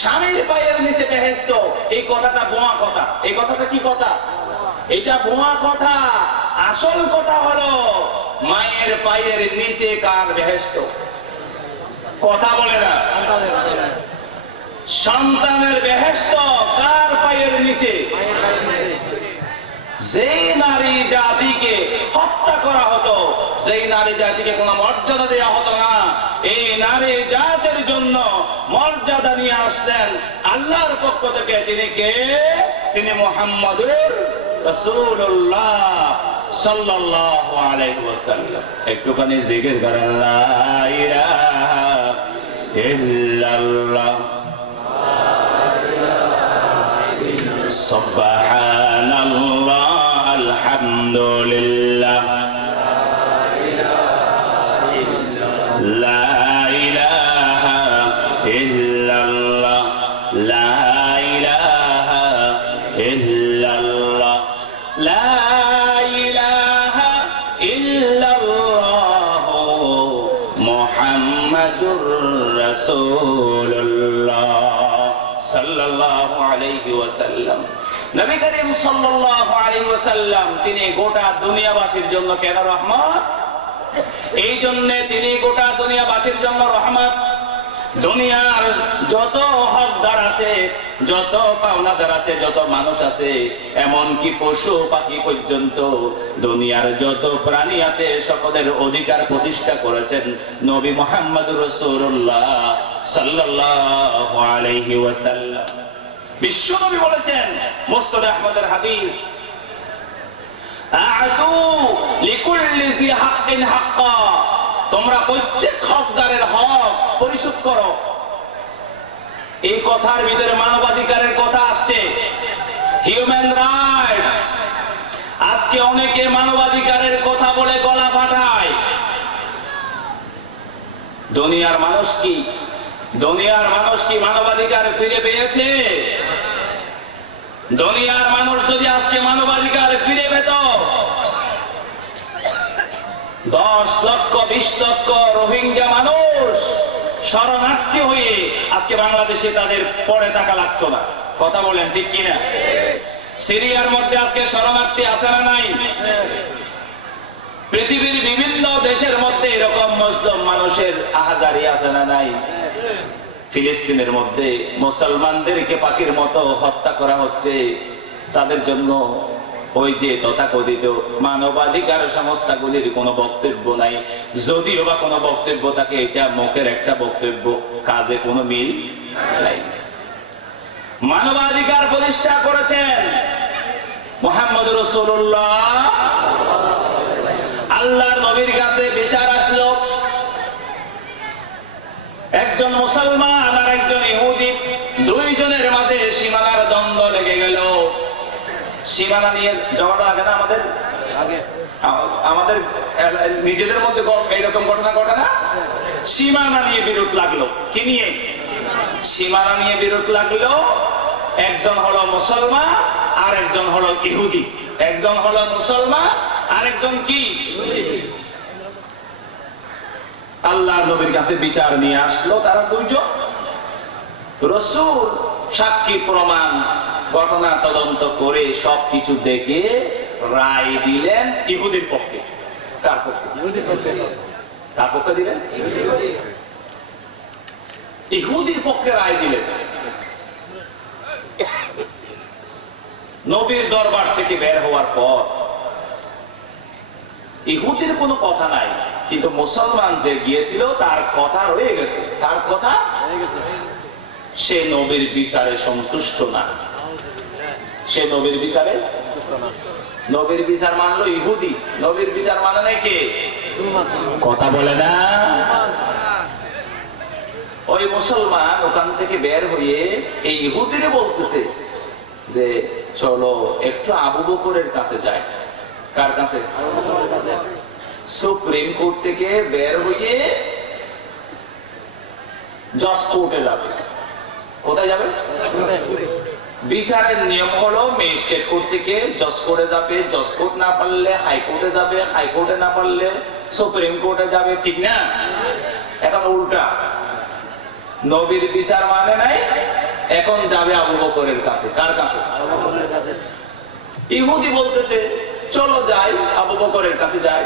স্বামীর পায়ের নিচে বেহেশত, এই কথাটা বোমা কথা। এই কথাটা কি কথা? এটা বোমা কথা। আসল কথা হলো মায়ের পায়ের নিচে কার বেহেশত? কথা বলে না। সন্তানের বেহেশত কার পায়ের নিচে? যেই নারী জাতিকে হত্যা করা হতো, যেই নারী জাতিকে কোনো মর্যাদা দেওয়া হতো না, এই নারী জাতির জন্য মর্যাদা নিয়ে আসলেন আল্লাহর পক্ষ থেকে। তিনি কে? তিনি মুহাম্মদুর রাসূলুল্লাহ সাল্লাল্লাহু আলাইহি ওয়াসাল্লাম। একটুখানি জিকির করেন, লা ইলাহা ইল্লাল্লাহ সুবহানাল্লাহ আলহামদুলিল্লাহ লা ইলাহা ইল্লাল্লাহ লা ইলাহা ইল্লাল্লাহ লা ইলাহা ইল্লাল্লাহ মুহাম্মাদুর রাসূলুল্লাহ সাল্লাল্লাহু আলাইহি ওয়াসাল্লাম। নবী করিম সাল্লাল্লাহু আলাইহি ওয়াসাল্লাম তিনি গোটা দুনিয়াবাসীর জন্য কেন রহমত? এই জন্য তিনি গোটা দুনিয়াবাসীর জন্য রহমত। দুনিয়ার যত হকদার আছে, যত পাওনাদার আছে, যত মানুষ আছে, এমনকি পশু পাখি পর্যন্ত, দুনিয়ার যত প্রাণী আছে, সকলের অধিকার প্রতিষ্ঠা করেছেন নবী মুহাম্মদুর রাসূলুল্লাহ সাল্লাল্লাহু আলাইহি ওয়াসাল্লাম। বিশ্ব নবী বলেছেন, মুসনাদ আহমদের হাদিস, আ'তু লিকুল্লি যি হাক্কিন হাক্কা, তোমরা প্রত্যেক হকদারের হক পরিশোধ করো। এই কথার ভিতরে মানবাধিকারের কথা আসছে, হিউম্যান রাইটস। আজকে অনেকে মানবাধিকারের কথা বলে গলা ফাটায়। দুনিয়ার মানুষ কি মানবাধিকার ফিরে পেয়েছে? দুনিয়ার মানুষ যদি আজকে মানবাধিকার ফিরে পেত, 10 লক্ষ 20 লক্ষ রোহিঙ্গা মানুষ শরণার্থী হয়ে আজকে বাংলাদেশে তাদের পরে টাকা লাগতো না। কথা বলেন ঠিক কিনা? সিরিয়ার মধ্যে আজকে শরণার্থী আছে না নাই? পৃথিবীর বিভিন্ন দেশের মধ্যে এরকম মুসলিম মানুষের আহাজারি আছে না নাই? ফিলিস্তিনের মধ্যে মুসলমানদেরকে পাখির মতো হত্যা করা হচ্ছে। তাদের জন্য ওই যে তথাকথিত মানবাধিকার সংস্থাগুলির কোনো বক্তব্য নাই। যদিও বা কোনো বক্তব্য থাকে, এটা মুখের একটা বক্তব্য, কাজে কোনো মিল নাই। মানবাধিকার প্রতিষ্ঠা করেছেন মুহাম্মদ রাসূলুল্লাহ। আল্লাহর নবীর কাছে বিচার আসলো, একজন মুসলমান আর একজন ইহুদি, দুইজনের মাঝে সীমানার দ্বন্দ্ব লেগে গেল। সীমানা নিয়ে ঝগড়া লাগে না আমাদের নিজেদের মধ্যে এইরকম ঘটনা ঘটে না? সীমানা নিয়ে বিরোধ লাগলো। কি নিয়ে? সীমানা নিয়ে বিরোধ লাগলো। একজন হলো মুসলমান আর একজন হলো ইহুদি। একজন হলো মুসলমান আর একজন কি? আল্লাহর নবীর কাছে বিচার নিয়ে আসলো তারা দুইজন। রাসূল সাক্ষী প্রমাণ ঘটনা তদন্ত করে সবকিছু দেখে রায় দিলেন ইহুদির পক্ষে। কার পক্ষে? ইহুদির পক্ষে। কার পক্ষে দিলেন? ইহুদির পক্ষে রায় দিলেন। নবীর দরবার থেকে বের হওয়ার পর ইহুদির কোনো কথা নাই, কিন্তু মুসলমান যে গিয়েছিল তার কথা রয়ে গেছে। তার কথা সে নবীর বিচারে সন্তুষ্ট না। সে নবীর বিচারে, নবীর বিচার মানলো ইহুদি, নবীর বিচার মানে নাই কে? কথা বলে না। ওই মুসলমান ওখান থেকে বের হয়ে এই ইহুদিরে বলতেছে যে চলো একটু আবু বকরের কাছে যাই। কার কাছে? সুপ্রিম কোর্ট থেকে বের হয়ে জজ কোর্টে যাবে। কোথায় যাবে? বিচারের নিয়ম হলো ম্যাজিস্ট্রেট কোর্ট থেকে জজ কোর্টে যাবে, জজ কোর্ট না পারলে হাইকোর্টে যাবে, হাইকোর্টে না পারলে সুপ্রিম কোর্টে যাবে, ঠিক না? এখন উল্টা, নবীর বিচার মানে নাই, এখন যাবে আবু বকরের কাছে। কার কাছে? ইহুদি বলতেছে চলো যাই, আবু বকরের কাছে যাই।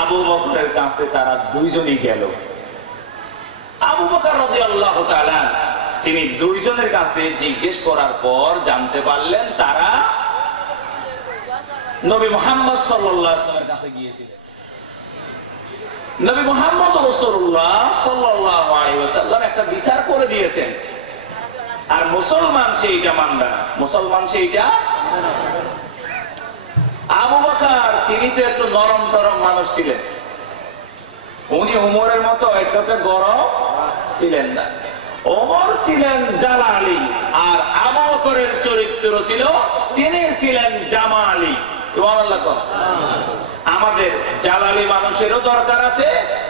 আবু বকরের কাছে তারা দুইজনই গেল। আবু বকর রাদিয়াল্লাহু তাআলা তিনি দুইজনের কাছে জিজ্ঞেস করার পর জানতে পারলেন তারা নবী মুহাম্মদ সাল্লাল্লাহু আলাইহি ওয়াসাল্লামের কাছে গিয়েছিলেন। নবী মুহাম্মদ রাসূলুল্লাহ সাল্লাল্লাহু আলাইহি ওয়াসাল্লাম একটা বিচার করে দিয়েছেন, আর মুসলমান সেইটা মানবে না। মুসলমান সেইটা আবু বকর তিনি তো একটু নরম টরম মানুষ ছিলেন, উনি ওমরের মতো এতটা গরম ছিলেন না। ওমর ছিলেন জালালি, আর আবু বকরের চরিত্র ছিল তিনি ছিলেন জামালি। সুবহানাল্লাহ। আমাদের জালালি মানুষেরও দরকার আছে,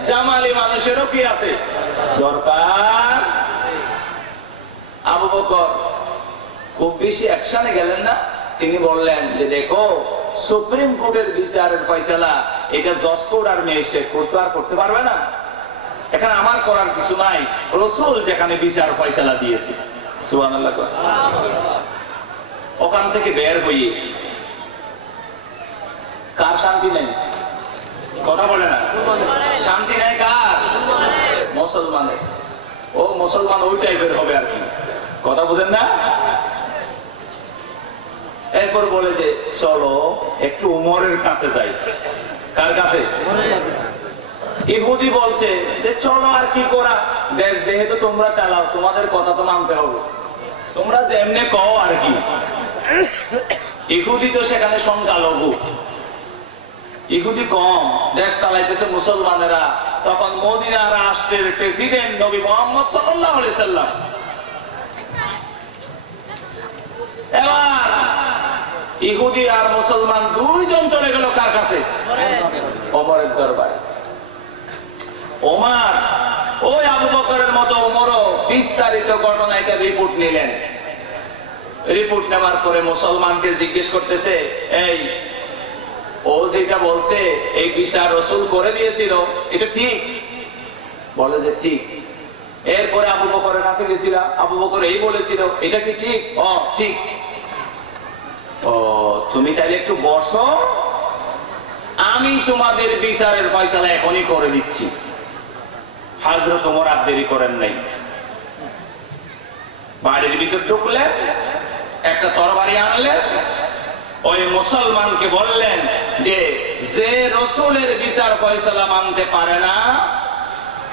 জামালি মানুষেরও কি আছে? দরকার। আবু বকর খুব বেশি অ্যাকশনে গেলেন না। তিনি বললেন যে দেখো, সুপ্রিম কোর্টের বিচারের ফয়সালা এটা জজ কোর্ট আর ম্যাজিস্ট্রেট কোর্ট তো আর করতে পারবে না। এখানে আমার করার কিছু নাই, রাসূল যেখানে বিচার ফয়সালা দিয়েছে। সুবহানাল্লাহ। ওখান থেকে বের হয়ে কার শান্তি নেই? কথা বলে না। শান্তি নেই কার? মুসলমানের। ও মুসলমান ওই টাইপের হবে আর কি, কথা বুঝেন না? এরপর বলে যে চলো একটু উমরের কাছে যাই। কার কাছে? ইহুদি বলছে যে চলো, আর কি করা, দেশ যেহেতু তোমরা চালাও তোমাদের কথা তো মানতে হবে, তোমরা যেমনে কও আর কি। ইহুদি তো সেখানে সংখ্যালঘু, ইহুদি কম, দেশ চালাইতেছে মুসলমানেরা। তখন মদিনা রাষ্ট্রের প্রেসিডেন্ট নবী মুহাম্মদ সাল্লাল্লাহু আলাইহি সাল্লাম। এবার ইহুদি আর মুসলমান দুইজন চলে গেল কার কাছে? ওমরের দরবারে। ওমর ওই আবু বকরের মতো ওমরও বিস্তারিত ঘটনা একটা রিপোর্ট নিলেন। রিপোর্ট নেওয়ার পরে মুসলমানকে জিজ্ঞেস করতেছে, এই ও যেটা বলছে এই বিচার রাসূল করে দিয়েছিল, এটা ঠিক? বলে যে ঠিক। এরপরে আবু বকরের কাছে গেছিল, আবু বকর এই বলেছিল, এটা কি ঠিক? ও ঠিক। ও তুমি তাইলে একটু বসো, আমি তোমাদের বিচারের ফয়সালা এখনই করে দিচ্ছি। হযরত ওমর আর দেরি করেন নাই, বাড়ির ভিতর ঢুকলেন, একটা তরবারি আনলেন, ওই মুসলমানকে বললেন যে যে রাসূলের বিচার ফয়সালা মানতে পারে না,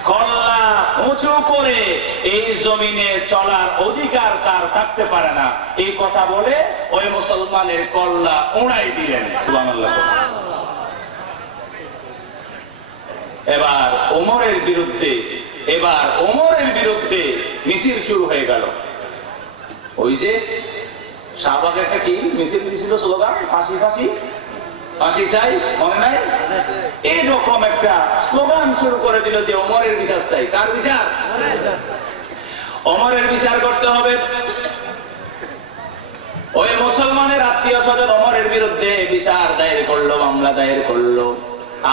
কল্লা উঁচু করে এই জমিনে চলার অধিকার তার থাকতে পারে না। এই কথা বলে ওই মুসলমানের কল্লা উড়াই দিলেন। সুবহানাল্লাহ। এবার ওমরের বিরুদ্ধে মিছিল শুরু হয়ে গেল। ওই যে শাহবাগে একটা কি মিছিল দিছিল, স্লোগান, ফাঁসি ফাঁসি ফাঁসি চাই, মনে নাই? এইরকম একটা স্লোগান শুরু করে দিল যে ওমরের বিচার চাই। কার বিচার? ওমরের বিচার করতে হবে। ওই মুসলমানের আত্মীয় স্বজন ওমরের বিরুদ্ধে বিচার দায়ের করলো, মামলা দায়ের করলো।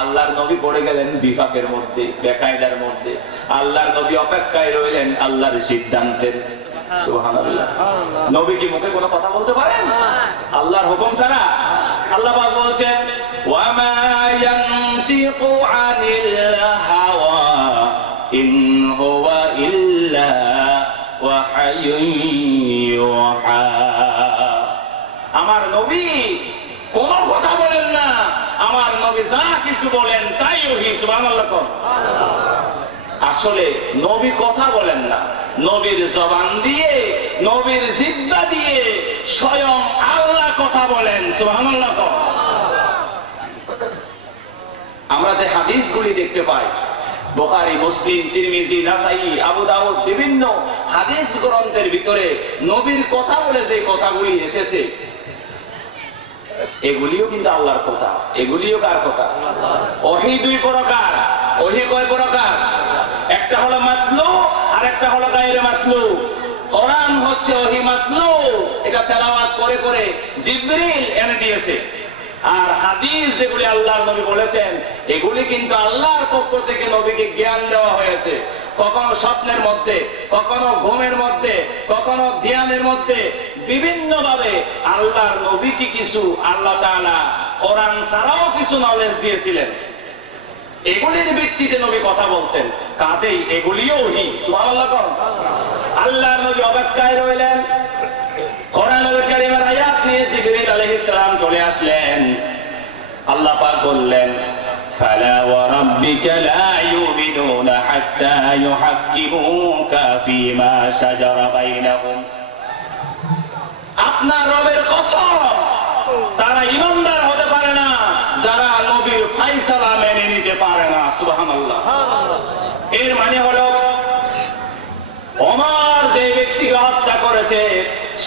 আল্লাহর নবী পড়ে গেলেন বিপাকের মধ্যে, বেকায়দার মধ্যে। আল্লাহর নবী অপেক্ষায় রইলেন আল্লাহর সিদ্ধান্তের। সুবহানাল্লাহ। নবী কি মুখে কোনো কথা বলতে পারেন আল্লাহর হুকুম ছাড়া? আল্লাহ পাক বলছেন, ওয়া মা ইয়ানতিকু আনিল হাওয়া ইন হুয়া ইল্লা ওয়াহায়ুন ইউহা। আমার নবী কোনো কথা বলেন না, আমার নবী যা কিছু বলেন তাই ওহী। সুবহানাল্লাহ। আসলে নবী কথা বলেন না, নবীর জবান দিয়ে, নবীর জিহ্বা দিয়ে স্বয়ং আল্লাহ কথা বলেন। সুবহানাল্লাহ। আমরা যে হাদিসগুলি দেখতে পাই, বুখারী, মুসলিম, তিরমিজি, নাসাই, আবু দাউদ, বিভিন্ন হাদিস গ্রন্থের ভিতরে নবীর কথা বলে যে কথাগুলি এসেছে, এগুলিও কিন্তু আল্লাহর কথা। এগুলিও কার কথা? ওহী দুই প্রকার। ওহী কয় প্রকার? একটা হলো মাতলু আর একটা হলো গায়রে মাতলু। কোরআন হচ্ছে ওহী মাতলু, এটা তেলাওয়াত করে করে জিবরিল এনে দিয়েছে। আর হাদিস যেগুলি আল্লাহর নবী বলেছেন, এগুলি কিন্তু আল্লাহর পক্ষ থেকে নবীকে জ্ঞান দেওয়া হয়েছে। কখনো স্বপ্নের মধ্যে, কখনো ঘুমের মধ্যে, কখনো ধ্যানের মধ্যে, বিভিন্ন ভাবে আল্লাহর নবীকে কিছু আল্লাহ তাআলা কোরআন ছাড়াও কিছু নলেজ দিয়েছিলেন। এগুলির ভিত্তিতে নবী কথা বলতেন, কাজেই এগুলিও ওহী। সুবহানাল্লাহ। আল্লাহর নবী অপেক্ষায় রইলেন, কোরআনুল কারীমের আয়াত নিয়ে জিবরিল আলাইহিস সালাম চলে আসলেন। আল্লাহ পাক বললেন, ফালা ওয়া রাব্বিকা লা ইউমিনুনা হাত্তা ইউহাক্কিমুকা ফীমা শাজারা বাইনাহুম। আপনার রবের কসম, তারা ঈমানদার হতে পারে না যারা নবীর ফয়সালা মেনে নিতে পারে না। সুবহানাল্লাহ। এর মানে হলো ওমর যে ব্যক্তিকে হত্যা করেছে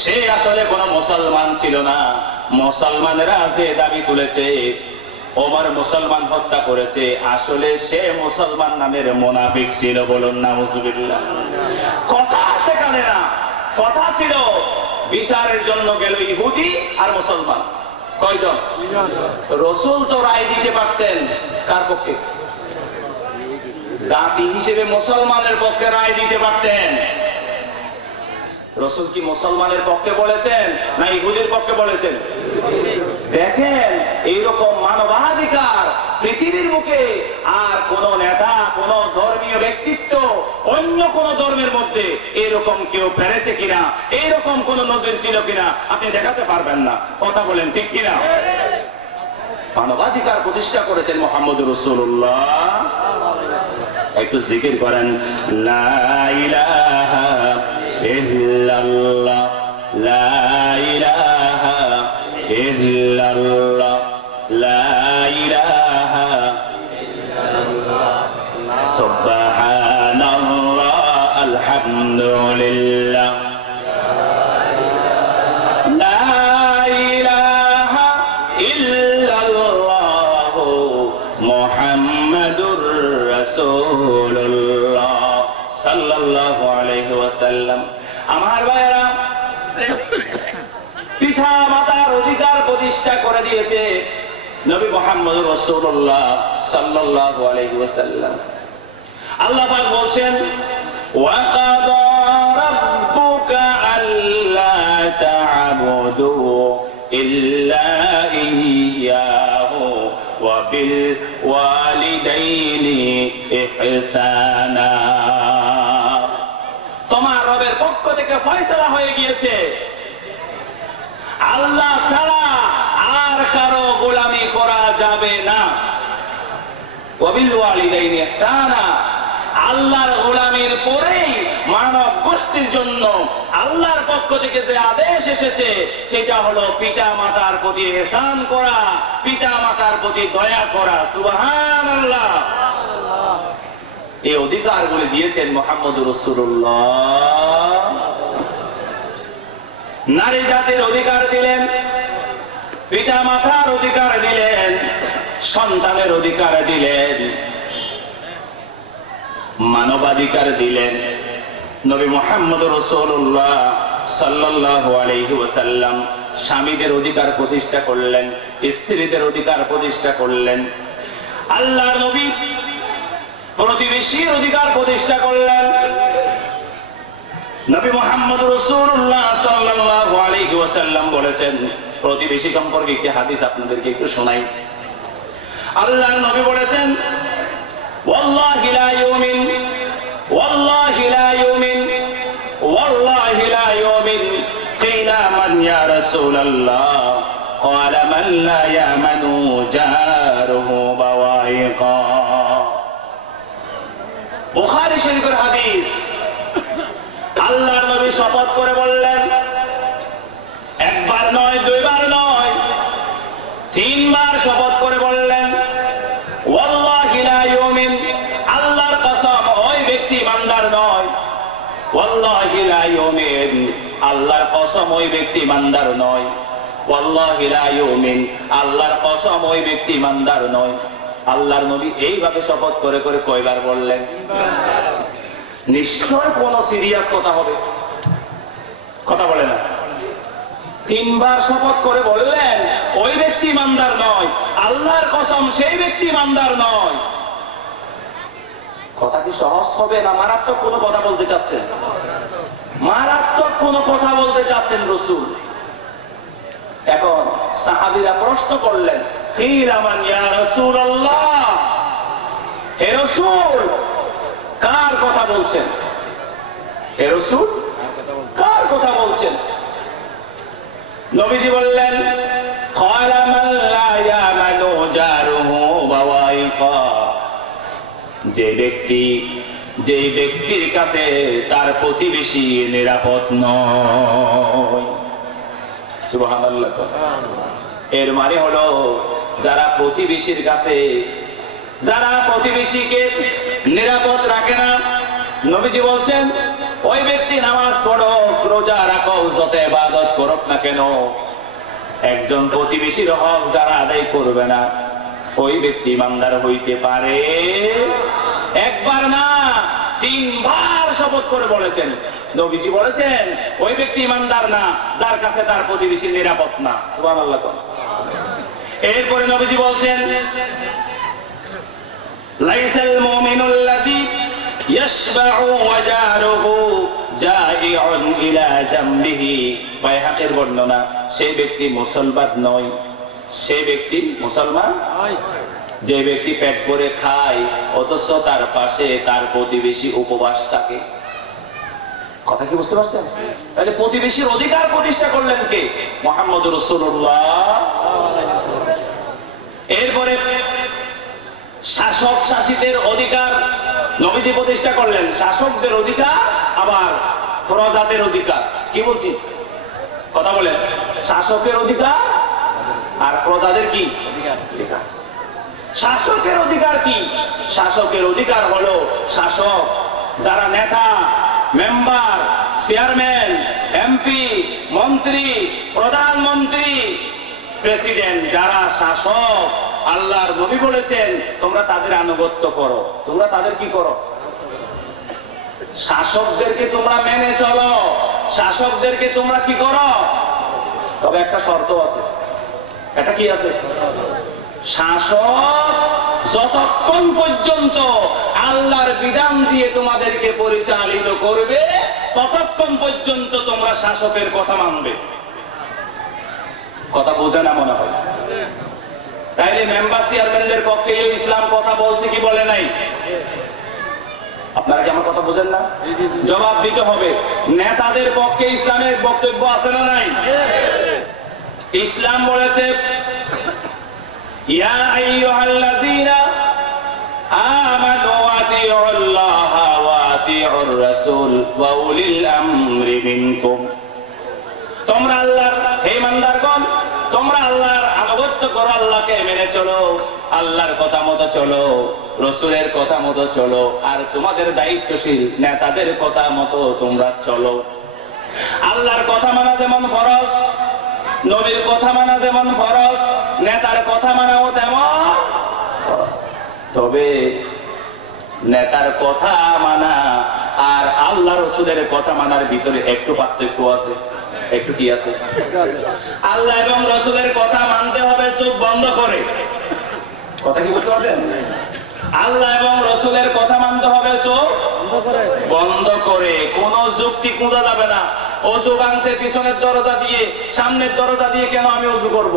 সে আসলে কোন মুসলমান ছিল না। মুসলমানেরা যে দাবি তুলেছে ওমর মুসলমান হত্যা করেছে, আসলে সে মুসলমান নামের মুনাফিক ছিল। বলুন নাউযুবিল্লাহ। কথা সেখানে না, কথা ছিল বিচারের জন্য গেল ইহুদি আর মুসলমান। কয়জন? রাসূল তো রায় দিতে পারতেন কার পক্ষে? জাতি হিসেবে মুসলমানের পক্ষে রায় দিতে পারতেন। রাসূল কি মুসলমানের পক্ষে বলেছেন না ইহুদির পক্ষে বলেছেন? দেখেন, এইরকম মানবাধিকার পৃথিবীর মুখে আর কোন নেতা, কোন ধর্মীয় ব্যক্তিত্ব অন্য কোন ধর্মের মধ্যে এরকম কেউ পেরেছে কিনা, এইরকম কোন নজির ছিল কিনা আপনি দেখাতে পারবেন না। কথা বলেন ঠিক কিনা? মানবাধিকার প্রতিষ্ঠা করেছেন মুহাম্মদুর রাসূলুল্লাহ। একটু জিকির করেন, লা ইলাহা ইল্লাল্লাহ, লা ইলাহা ইল্লাল্লাহ, লা ইলাহা ইল্লাল্লাহ, সুবহানাল্লাহ, আলহামদুলিল্লাহ, লা ইলাহা ইল্লাল্লাহ, মুহাম্মাদুর রাসূল। সাল্লাল্লাহু আলাইহি ওয়াসাল্লাম। আমার ভাইরা, পিতা মাতার অধিকার প্রতিষ্ঠা করে দিয়েছে নবী মুহাম্মদ রাসূলুল্লাহ সাল্লাল্লাহু আলাইহি ওয়াসাল্লাম। আল্লাহ পাক বলছেন, ওয়া কাদা রাব্বুকা আল্লা তা'বুদু ইল্লা ইয়্যাহু ওয়া বিল ওয়ালিদাইনি ইহসানা। তোমার রবের পক্ষ থেকে ফয়সালা হয়ে গিয়েছে, আল্লাহ ছাড়া আর কারো গোলামি করা যাবে না। ওয়া বিল ওয়ালিদাইনি ইহসানা, আল্লাহর গোলামির পরেই মানব গোষ্ঠীর জন্য আল্লাহর পক্ষ থেকে যে আদেশ এসেছে সেটা হলো পিতা মাতার প্রতি ইহসান করা, পিতা মাতার প্রতি দয়া করা। সুবহানাল্লাহ। এই অধিকারগুলি দিয়েছেন মুহাম্মদুর রাসূলুল্লাহ। নারী জাতির অধিকার দিলেন, পিতা মাতার অধিকার দিলেন, সন্তানের অধিকার দিলেন, মানবাধিকার দিলেন। নবী মুহাম্মদ রাসূলুল্লাহ সাল্লাল্লাহু আলাইহি ওয়াসাল্লাম স্বামীদের অধিকার প্রতিষ্ঠা করলেন, স্ত্রীদের অধিকার প্রতিষ্ঠা করলেন। আল্লাহর নবী প্রতিবেশীর অধিকার প্রতিষ্ঠা করলেন। নবী মুহাম্মদ রাসূলুল্লাহ সাল্লাল্লাহু আলাইহি ওয়াসাল্লাম বলেছেন, প্রতিবেশী সম্পর্কে একটি হাদিস আপনাদেরকে একটু শোনাই। আল্লাহর নবী বলেছেন, ওয়াল্লাহি লা ইউমিন, ওয়াল্লাহি লা ইউমিন, ওয়াল্লাহি লা ইউমিন। কিলা মান ইয়া রাসূলুল্লাহ? ক্বালা মান লা ইয়ামানু জারুহু বাওয়াইকা। বুখারী শরীফের হাদিস। আল্লাহর নবী শপথ করে বললেন, একবার নয়, দুইবার নয়, তিনবার শপথ করে বললেন, ওয়াল্লাহি লা ইউমিন, আল্লাহর কসম ওই ব্যক্তি ইমানদার নয়। ওয়াল্লাহি লা ইউমিন, আল্লাহর কসম ওই ব্যক্তি ইমানদার নয়। ওয়াল্লাহি লা ইউমিন, আল্লাহর কসম ওই ব্যক্তি ইমানদার নয়। আল্লাহর নবী এইভাবে শপথ করে করে কয়বার বললেন? নিশ্চয় কোন সিরিয়াস কথা হবে, কথা বলে না। তিনবার শপথ করে বললেন ওই ব্যক্তি ইমানদার নয়, আল্লাহর কসম সেই ব্যক্তি ইমানদার নয়। কথা কি সহজ হবে না মারাত্মক কোন কথা বলতে চাচ্ছেন? মারাত্মক কোন কথা বলতে চাচ্ছেন রাসূল। এখন সাহাবীরা প্রশ্ন করলেন, কিলা মান ইয়া রাসূলুল্লাহ, হে রাসূল কার কথা বলছেন? হে রাসূল কার কথা বলছেন? নবীজি বললেন, ক্বালা মান লা ইয়ামানু জারুহু বাওয়াইকা, যে ব্যক্তির কাছে তার প্রতিবেশী নিরাপদ নয়। সুবহানাল্লাহ। এর মানে হলো যারা প্রতিবেশীর কাছে, যারা প্রতিবেশীকে নিরাপদ রাখে না, নবীজি বলছেন ওই ব্যক্তি নামাজ পড়ো, রোজা রাখো, যত ইবাদত করুক না কেন, একজন প্রতিবেশীর হক যারা আদায় করবে না ওই ব্যক্তি ইমানদার হইতে পারে? একবার না, তিনবার শপথ করে বলেছেন। নবীজি বলেছেন ওই ব্যক্তি ইমানদার না যার কাছে তার প্রতিবেশী নিরাপদ না। সুবহানাল্লাহ। এরপরে নবীজি বলছেন, লাইসাল মুমিনুল্লাযী ইয়াশবাউ ওয়া জারুহু জাইউন ইলা জামবিহি। বাইহাকের বর্ণনা, সেই ব্যক্তি মুসলমান নয়, সেই ব্যক্তি মুসলমান নয় যে ব্যক্তি পেট ভরে খায় অথচ তার পাশে তার প্রতিবেশী উপবাস থাকে। কথা কি বুঝতে পারছেন? তাহলে প্রতিবেশীর অধিকার প্রতিষ্ঠা করলেন কে? মুহাম্মদুর রাসূলুল্লাহ। এরপরে শাসক শাসিতের অধিকার নবীজি প্রতিষ্ঠা করলেন। শাসকদের অধিকার আবার প্রজাদের অধিকার। কি বলছি? কথা বলেন। শাসকের অধিকার আর প্রজাদের কি অধিকার? শাসকের অধিকার কি? শাসকের অধিকার হলো শাসক যারা নেতা, মেম্বার, চেয়ারম্যান, এমপি, মন্ত্রী, প্রধানমন্ত্রী, প্রেসিডেন্ট, যারা শাসক, আল্লাহর নবী বলেছেন তোমরা তাদের আনুগত্য করো। তোমরা তাদের কি করো? শাসকদেরকে তোমরা মেনে চলো, শাসকদেরকে তোমরা কি করো, তবে একটা শর্ত আছে। এটা কি আছে? শাসক যতক্ষণ পর্যন্ত আল্লাহর বিধান দিয়ে তোমাদেরকে পরিচালিত করবে ততক্ষণ পর্যন্ত তোমরা শাসকের কথা মানবে। কথা বোঝে না মনে হয়? তাইলে মেম্বার চেয়ারম্যানদের পক্ষে ইসলাম কথা বলছে কি বলে নাই? আপনারা কি আমার কথা বোঝেন না? জবাব দিতে হবে। নেতাদের পক্ষে ইসলামের বক্তব্য আছে না নাই? ইসলাম বলেছে ইয়া আইয়ুহাল্লাযীনা আমানু আতিউল্লাহা ওয়া আতিউর রাসূল ওয়া উলিল আমরি মিনকুম। তোমরা আল্লাহর, হে ইমানদারগণ, তোমরা আল্লাহর আনুগত্য করো, আল্লাহকে মেনে চলো, আল্লাহর কথা মতো চলো, রাসূলের কথা মতো চলো, আর তোমাদের দায়িত্বশীল নেতাদের কথা মতো তোমরা চলো। আল্লাহর কথা মানা যেমন ফরজ, নবীর কথা মানা যেমন ফরজ, নেতার কথা মানাও তেমন ফরজ। তবে নেতার কথা মানা আর আল্লাহ রাসূলের কথা মানার ভিতরে একটু পার্থক্য আছে। একটু কি আছে? আল্লাহ এবং রাসূলের কথা মানতে হবে চোখ বন্ধ করে। কথা কি বুঝতে পারছেন? আল্লাহ এবং রাসূলের কথা মানতে হবে চোখ বন্ধ করে। কোন যুক্তি খোঁজা যাবে না। ওযু ভাঙছে পিছনের দরজা দিয়ে, সামনের দরজা দিয়ে কেন আমি ওযু করব?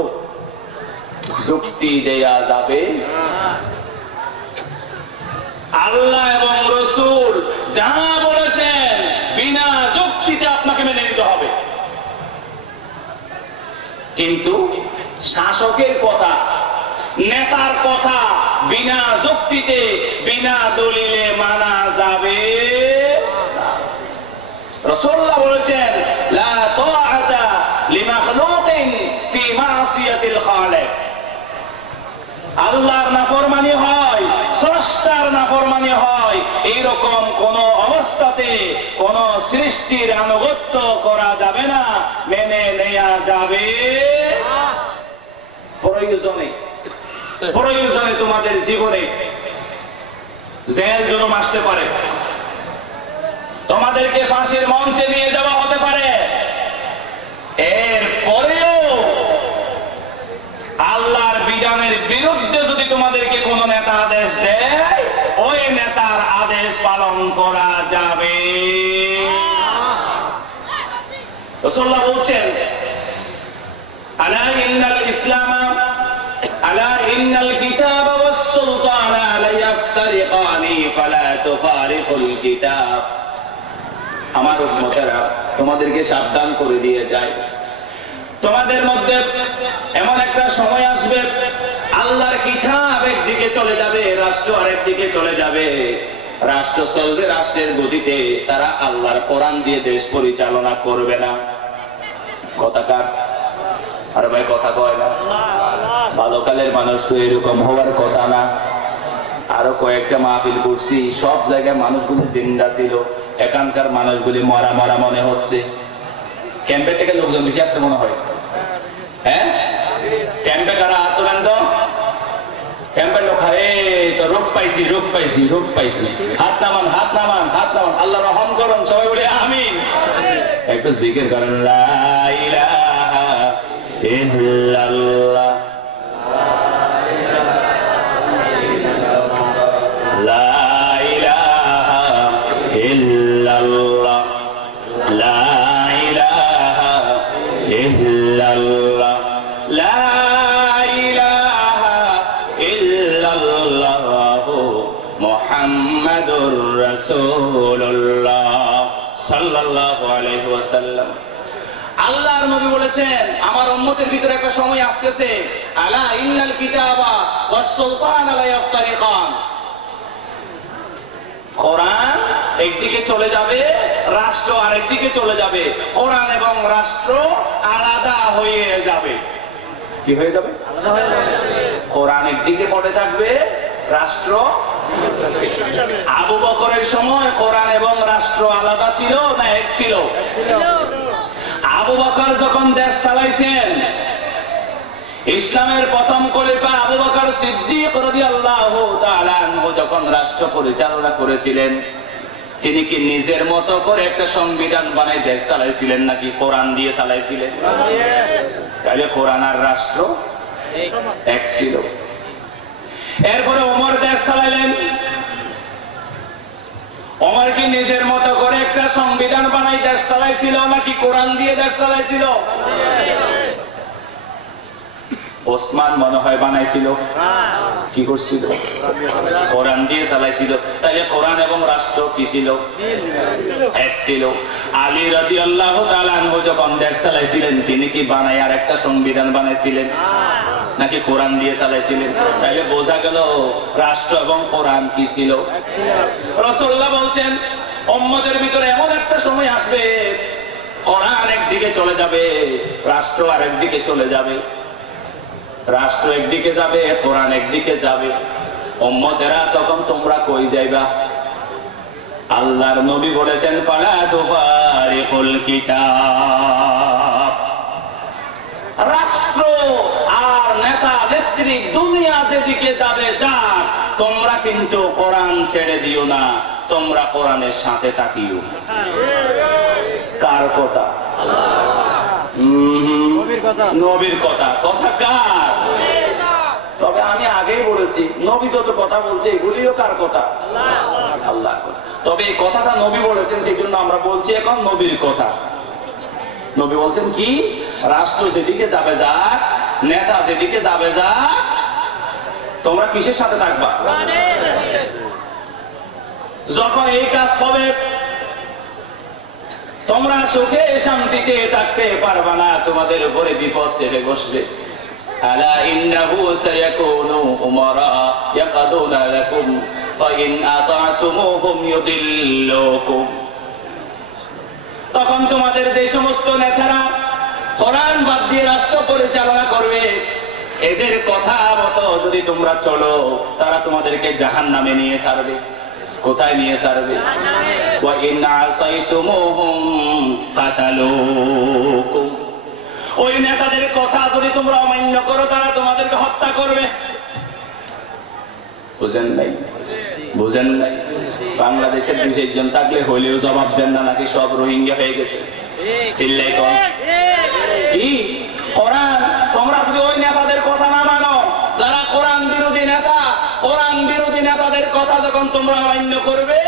যুক্তি দেয়া যাবে। আল্লাহ এবং রাসূল যা বলেছেন বিনা যুক্তিতে আপনাকে মেনে নিতে হবে। কিন্তু শাসকের কথা, নেতার কথা বিনা যুক্তিতে, বিনা দলিলে মানা যাবে না। রাসূলুল্লাহ বলেছেন লা তাআতা লিমাখলুকিন ফি মাসিয়াতিল খালিক। আল্লাহর নাফরমানি হয়, স্রষ্টার নাফরমানি হয়, এইরকম কোন অবস্থাতে কোন সৃষ্টির আনুগত্য করা যাবে না, মেনে নেওয়া যাবে প্রয়োজনে। প্রয়োজনে তোমাদের জীবনে জেল জুলুম আসতে পারে, তোমাদেরকে ফাঁসির মঞ্চে নিয়ে যাওয়া হতে পারে। এর পরেও আল্লাহর বিধানের বিরুদ্ধে যদি তোমাদেরকে কোন নেতা আদেশ দেয়, ওই নেতার আদেশ পালন করা যাবে। রাসূলুল্লাহ বলছেন আলা ইন্নাল ইসলামা আলা ইন্নাল কিতাবা ওয়াস সুলতানা লা ইফতারিকানি ফালা তুফারিকুল কিতাব। আমার উম্মতেরা, তোমাদেরকে সাবধান করে দিয়ে যায়, তোমাদের মধ্যে এমন একটা সময় আসবে আল্লাহর কিতাব একদিকে চলে যাবে, রাষ্ট্র আরেকদিকে চলে যাবে। রাষ্ট্র চলবে রাষ্ট্রের গতিতে, তারা আল্লাহর কোরআন দিয়ে দেশ পরিচালনা করবে না। কথা কার? আরে ভাই কথা কয় না। বালকালের মানুষ তো এরকম হওয়ার কথা না। আরো কয়েকটা মাহফিল করছি, সব জায়গায় মানুষগুলি জিন্দা ছিল, এখানকার মানুষগুলি মরা মরা মনে হচ্ছে। ক্যাম্পের থেকে লোকজন বেশি আসতে মনে হয়। হ্যাঁ, ক্যাম্পে কারা হাত তোলেন তো? ক্যাম্পের লোক, আরে তো রোগ পাইছি, রোগ পাইছি, রোগ পাইছি, হাত নামান, হাত নামান, হাত নামান, আল্লাহ রহম করুন, সবাই বলে আমিন। একটু জিকির করেন লা ইলাহা ইল্লাল্লাহ, লা ইলাহা ইল্লাল্লাহ, লা ইলাহা ইল্লাল্লাহ, লা ইলাহা ইল্লাল্লাহ মুহাম্মাদুর রাসূলুল্লাহ সাল্লাল্লাহু আলাইহি ওয়াসাল্লাম। আল্লাহর নবী বলেছেন আমার উম্মতের ভিতরে একটা সময় আসতেছে, আলা ইন্নাল কিতাবা ওয়াস সুলতানা লা ইফতারিকান। কোরআন একদিকে চলে যাবে, রাষ্ট্র আরেকদিকে চলে যাবে। কোরআন এবং রাষ্ট্র আলাদা হয়ে যাবে। কি হয়ে যাবে? আলাদা হয়ে যাবে। কোরআন একদিকে পড়ে থাকবে, রাষ্ট্র। আবু বকরের সময় কোরআন এবং রাষ্ট্র আলাদা ছিল না এক ছিল? আবু বকর যখন দেশ চালাইছেন, ইসলামের প্রথম খলিফা আবু বকর সিদ্দিক রাদিয়াল্লাহু তাআলা আনহু যখন রাষ্ট্র পরিচালনা করেছিলেন, তিনি কি নিজের মতো করে একটা সংবিধান বানাই দেশ চালাইছিলেন নাকি কোরআন দিয়ে চালাইছিলেন? তাহলে কোরআন আর রাষ্ট্র এক ছিল। এরপরে ওমর দেশ চালাইলেন। ওমর কি নিজের মতো করে একটা সংবিধান বানাই দেশ চালাইছিল নাকি কোরআন দিয়ে দেশ চালাইছিল? ওসমান মনে হয় বানাইছিল, কি করছিল? কোরআন দিয়ে চালাইছিল। তাইলে কোরআন এবং রাষ্ট্র কি ছিল? এক ছিল। আলী রাদিয়াল্লাহু তাআলা আনহু যখন দেশ চালাইছিলেন তিনি কি বানাই আর একটা সংবিধান বানাইছিলেন নাকি কোরআন দিয়ে চালাইছিলেন? তাইলে বোঝা গেল রাষ্ট্র এবং কোরআন কি ছিল? রাসূলুল্লাহ বলছেন উম্মতের ভিতরে এমন একটা সময় আসবে কোরআন একদিকে চলে যাবে, রাষ্ট্র আরেকদিকে চলে যাবে। রাষ্ট্র একদিকে যাবে, কোরআন একদিকে যাবে। উম্মতেরা তখন তোমরা কই যাইবা? আল্লাহর নবী বলেছেন ফালা তুফারিকুল কিতাব। রাষ্ট্র আর নেতা নেত্রী দুনিয়া যেদিকে যাবে যাক, তোমরা কিন্তু কোরআন ছেড়ে দিও না, তোমরা কোরআনের সাথে থাকিও। কার কথা? নবীর কথা। কথা কার? তবে আমি আগেই বলেছি নবী যত কথা বলছে এগুলিও কার কথা? আল্লাহর কথা। তবে এই কথাটা নবী বলেছেন সেই জন্য আমরা বলছি এখন নবীর কথা। নবী বলছেন কি? রাষ্ট্র যেদিকে যাবে যাক, নেতা যেদিকে যাবে যাক, তোমরা কিসের সাথে থাকবা? যখন এই কাজ হবে তোমরা সুখে শান্তিতে থাকতে পারবা না, তোমাদের উপরে বিপদ চেপে বসবে। আলা ইন্নাহু সায়াকুনু উমারা ইয়াকাদুনা লাকুম ফাইন আতা'তুমুহুম ইউদিল্লুকুম। তখন তোমাদের যে সমস্ত নেতারা কোরআন বাদ দিয়ে রাষ্ট্র পরিচালনা করবে, এদের কথা মতো যদি তোমরা চলো তারা তোমাদেরকে জাহান্নামে নিয়ে ছাড়বে। কোথায় নিয়ে ছাড়বে? ওয়া ইন আসাইতুমুহুম কাতালুকুম। ওই নেতাদের কথা যদি তোমরা অমান্য করো তারা তোমাদেরকে হত্যা করবে। বুঝেন নাই? বুঝেন নাই? বাংলাদেশের ২ জন থাকলে হইলেও জবাব দেন না নাকি সব রোহিঙ্গা হয়ে গেছে? চিল্লাই কোন কি? কোরআন তোমরা যদি ওই নেতাদের কথা না মানো, যারা কোরআন বিরোধী নেতা, কোরআন বিরোধী নেতাদের কথা যখন তোমরা অমান্য করবে,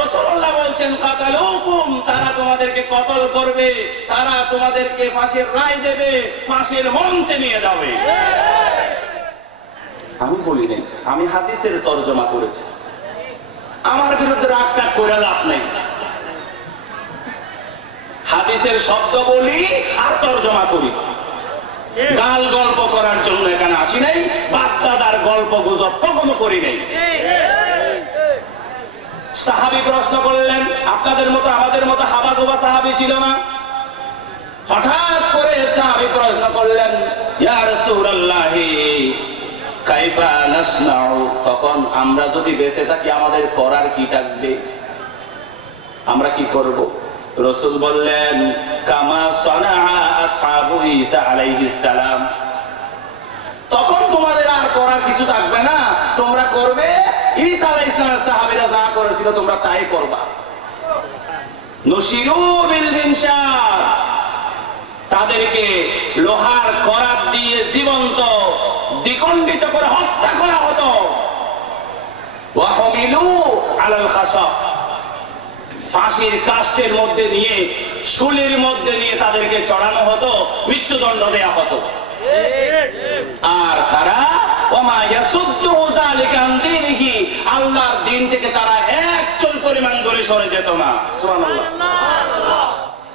রাসূলুল্লাহ বলছেন কাতালুকুম, তারা তোমাদেরকে কতল করবে, তারা তোমাদেরকে ফাঁসির রায় দেবে, ফাঁসির মঞ্চে নিয়ে যাবে। আমি বলি নাই, আমি হাদিসের তরজমা করেছি। আমার বিরুদ্ধে রাগ টাগ করে লাভ নেই। হাদিসের শব্দ বলি আর তরজমা করি। গাল গল্প করার জন্য এখানে আসি নাই, বাপ দাদার গল্প গুজব কখনো করি নাই। সাহাবী প্রশ্ন করলেন, আপনাদের মতো আমাদের মতো হাবাগোবা সাহাবী ছিল না। হঠাৎ করে সাহাবী প্রশ্ন করলেন, ইয়া রাসূলুল্লাহ কাইফা নাসনাউ, তখন আমরা যদি বেঁচে থাকি আমাদের করার কি থাকবে? আমরা কি করব? রাসূল বললেন, কামা সানাআ আসহাবু ঈসা আলাইহিস সালাম, তখন তোমাদের আর করার কিছু থাকবে না, তোমরা করবে ঈসা আলাইহিস সালামের সাহাবীরা যা করেছিল তোমরা তাই করবা। নুশিরু বিল মিনশার, তাদেরকে লোহার করাত দিয়ে জীবন্ত দ্বিখণ্ডিত করে হত্যা করা হতো। ওয়া হুমিলু আলাল খাসাফ, ফাঁসির কাষ্ঠের মধ্যে নিয়ে, শুলির মধ্যে নিয়ে তাদেরকে চড়ানো হতো, মৃত্যুদণ্ড দেয়া হতো। আর তারা ওমা ইয়াসুদ্দু যালিকা আন দীনিহি, আল্লাহর দ্বীন থেকে তারা এক চুল পরিমাণ দূরে সরে যেত না। সুবহানাল্লাহ।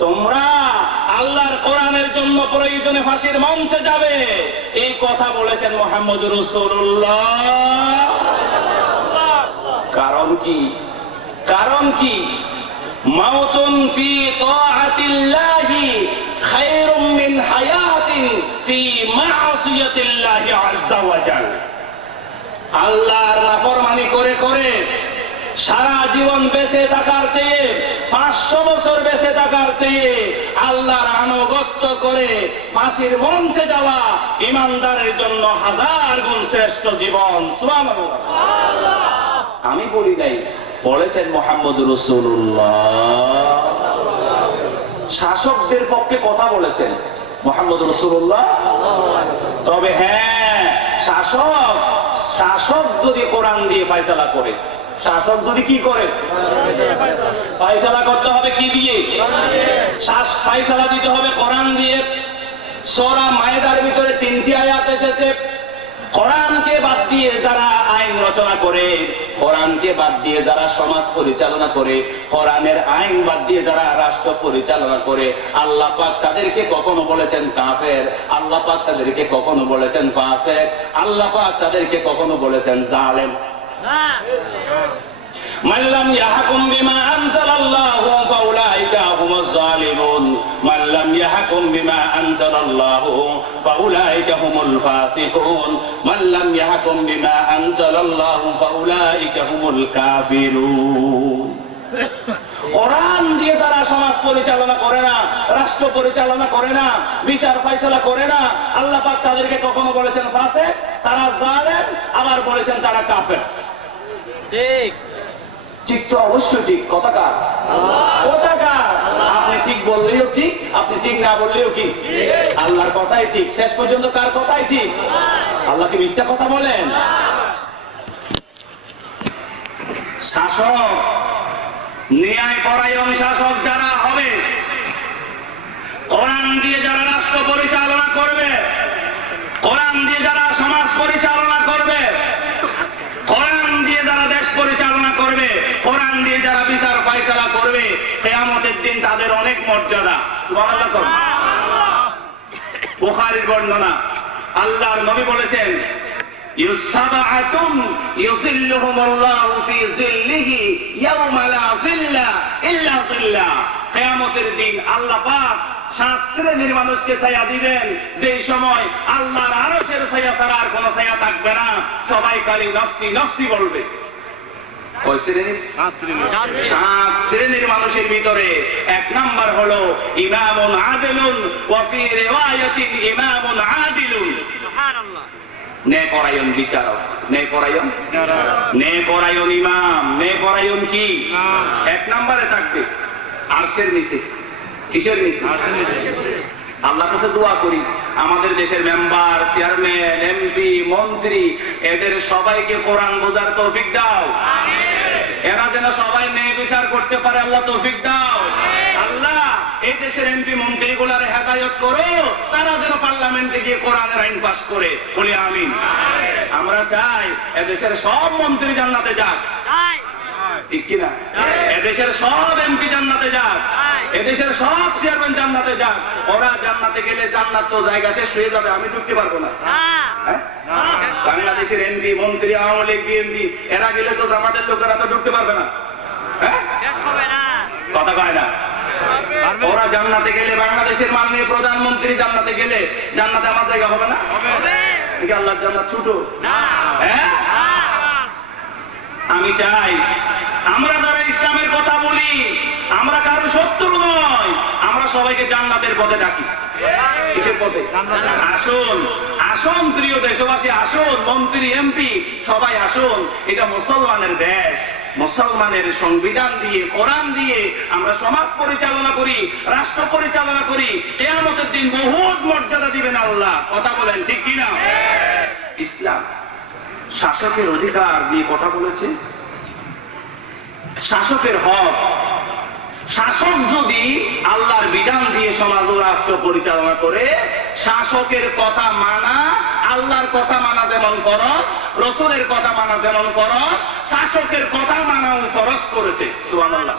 তোমরা আল্লাহর কোরআনের জন্য প্রয়োজনে ফাঁসির মঞ্চে যাবে, এই কথা বলেছেন মুহাম্মদুর রাসূলুল্লাহ। কারণ কি? কারণ কি? মাউতুন ফি তাআতিল্লাহি খায়রুম মিন হায়াতিন ফি মা'সিয়াতিল্লাহি আযজা ওয়া জাল। আল্লাহর নাফরমানি করে করে সারা জীবন বেঁচে থাকার চেয়ে, 500 বছর বেঁচে থাকার চেয়ে আল্লাহর আনুগত্য করে ফাঁসির মঞ্চে যাওয়া ঈমানদারের জন্য 1000 গুণ শ্রেষ্ঠ জীবন। সুবহানাল্লাহ। আমি বলি নাই, বলেছেন মুহাম্মদুর রাসূলুল্লাহ। শাসকদের পক্ষে কথা বলেছেন মুহাম্মদুর রাসূলুল্লাহ। তবে হ্যাঁ, শাসক যদি কোরআন দিয়ে ফয়সালা করে, শাসক যদি কি করে ফয়সালা করতে হবে কি দিয়ে? ফয়সালা দিতে হবে কোরআন দিয়ে। সূরা মায়েদার ভিতরে 3টি আয়াত এসেছে। কোরআনকে বাদ দিয়ে যারা আইন রচনা করে, কোরআনকে বাদ দিয়ে যারা সমাজ পরিচালনা করে, কোরআনের আইন বাদ দিয়ে যারা রাষ্ট্র পরিচালনা করে, আল্লাহ পাক তাদেরকে কখনো বলেছেন কাফের, আল্লাহ পাক তাদেরকে কখনো বলেছেন ফাসিক, আল্লাহ পাক তাদেরকে কখনো বলেছেন জালেম। মান লাম ইয়াহকুম বিমা আনজালাল্লাহু ফাউলাইকা হুমুজ জালিমুন, মান লাম ইয়াহকুম বিমা আনজালাল্লাহু ফাউলাইকা হুমুল ফাসিকুন, মান লাম ইয়াহকুম বিমা আনজালাল্লাহু ফাউলাইকা হুমুল কাফিরুন। কোরআন দিয়ে যারা সমাজ পরিচালনা করে না, রাষ্ট্র পরিচালনা করে না, বিচার ফয়সালা করে না, আল্লাহ পাক তাদেরকে কখনো বলেছেন ফাসিক, তারা জালেম, আবার বলেছেন তারা কাফের। ঠিক ঠিক তো অবশ্যই ঠিক। কথাকার কথাকার আপনি ঠিক বললেও ঠিক, আপনি ঠিক না বললেও কি আল্লাহর কথাই ঠিক। শেষ পর্যন্ত কার কথাই ঠিক? আল্লাহ কি মিথ্যা কথা বলেন? শাসক, ন্যায় পরায়ণ শাসক যারা হবে, কোরআন দিয়ে যারা রাষ্ট্র পরিচালনা করবে, কোরআন দিয়ে যারা সমাজ পরিচালনা করবে, কোরআন দিয়ে যারা দেশ পরিচালনা করবে, কোরআন দিয়ে যারা বিচার ফয়সালা করবে, কিয়ামতের দিন তাদের অনেক মর্যাদা। সুবহানাল্লাহ। বুখারীর বর্ণনা, আল্লাহর নবী বলেছেন, ইউসাবাআতুন ইউযিল্লুহুমুল্লাহু ফি যিল্লিহি ইয়াওমা লা যিল্লা ইল্লা যিল্লা। কিয়ামতের দিন আল্লাহ পাক 7 শ্রেণীর মানুষকে ছায়া দিবেন, যেই সময় আল্লাহর আরশের ছায়া ছাড়া আর কোনো ছায়া থাকবে না। সবাই খালি নফসি নফসি বলবে। কয় শ্রেণী? 7 শ্রেণীর মানুষের ভিতরে 1 নাম্বার হলো ইমামুন আদিলুন ওয়া ফি রিওয়ায়াতিন ইমামুন আদিলুন। সুবহানাল্লাহ। ন্যায়পরায়ণ বিচারক, ন্যায়পরায়ণ বিচারক, ন্যায়পরায়ণ ইমাম, ন্যায়পরায়ণ কি 1 নম্বরে থাকবে আরশের নিচে। কিসের নিচে? আল্লাহর কাছে দোয়া করি আমাদের দেশের মেম্বার, চেয়ারম্যান, এমপি, মন্ত্রী, এদের সবাইকে কোরআন বোঝার তৌফিক দাও। এরা যেন সবাই ন্যায় বিচার করতে পারে, আল্লাহ তৌফিক দাও। আল্লাহ এই দেশের এমপি মন্ত্রীগুলার হেদায়েত করো, তারা যেন পার্লামেন্টে গিয়ে কোরআনের আইন পাস করে। বলি আমিন। আমরা চাই এদেশের সব মন্ত্রী জান্নাতে যাক, ঠিক কিনা? এদেশের সব এমপি জান্নাতে যাক, এদেশের সব চেয়ারম্যান জান্নাতে যাক। ওরা জান্নাতে গেলে জান্নাত তো জায়গা শেষ হয়ে যাবে, আমি ঢুকতে পারবো না। বাংলাদেশের এমপি, মন্ত্রী, আওয়ামী লীগ, বিএনপি এরা গেলে তো জামাতের লোকেরা তো ঢুকতে পারবে না। কথা কয় না? ওরা জান্নাতে গেলে, বাংলাদেশের মাননীয় প্রধানমন্ত্রী জান্নাতে গেলে জান্নাতে আমার জায়গা হবে না? আল্লাহর জান্নাত ছোট? আমি চাই আমরা যারা ইসলামের কথা বলি, আমরা কারো শত্রু নয়, আমরা সবাইকে জান্নাতের পথে ডাকি। কিসের পথে? আসুন আসুন প্রিয় দেশবাসী, আসুন মন্ত্রী, এমপি সবাই আসুন। এটা মুসলমানের দেশ, মুসলমানের সংবিধান দিয়ে, কোরআন দিয়ে আমরা সমাজ পরিচালনা করি, রাষ্ট্র পরিচালনা করি। কিয়ামতের দিন বহুত মর্যাদা দিবেন আল্লাহ। কথা বলেন ঠিক কিনা? ইসলাম শাসকের অধিকার নিয়ে কথা বলেছে, শাসকের হক। শাসক যদি আল্লাহর বিধান দিয়ে সমাজ ও রাষ্ট্র পরিচালনা করে, শাসকের কথা মানা, আল্লাহর কথা মানা যেমন ফরজ, রাসূলের কথা মানা যেমন ফরজ, শাসকের কথা মানাও ফরজ করেছে। সুবহানাল্লাহ।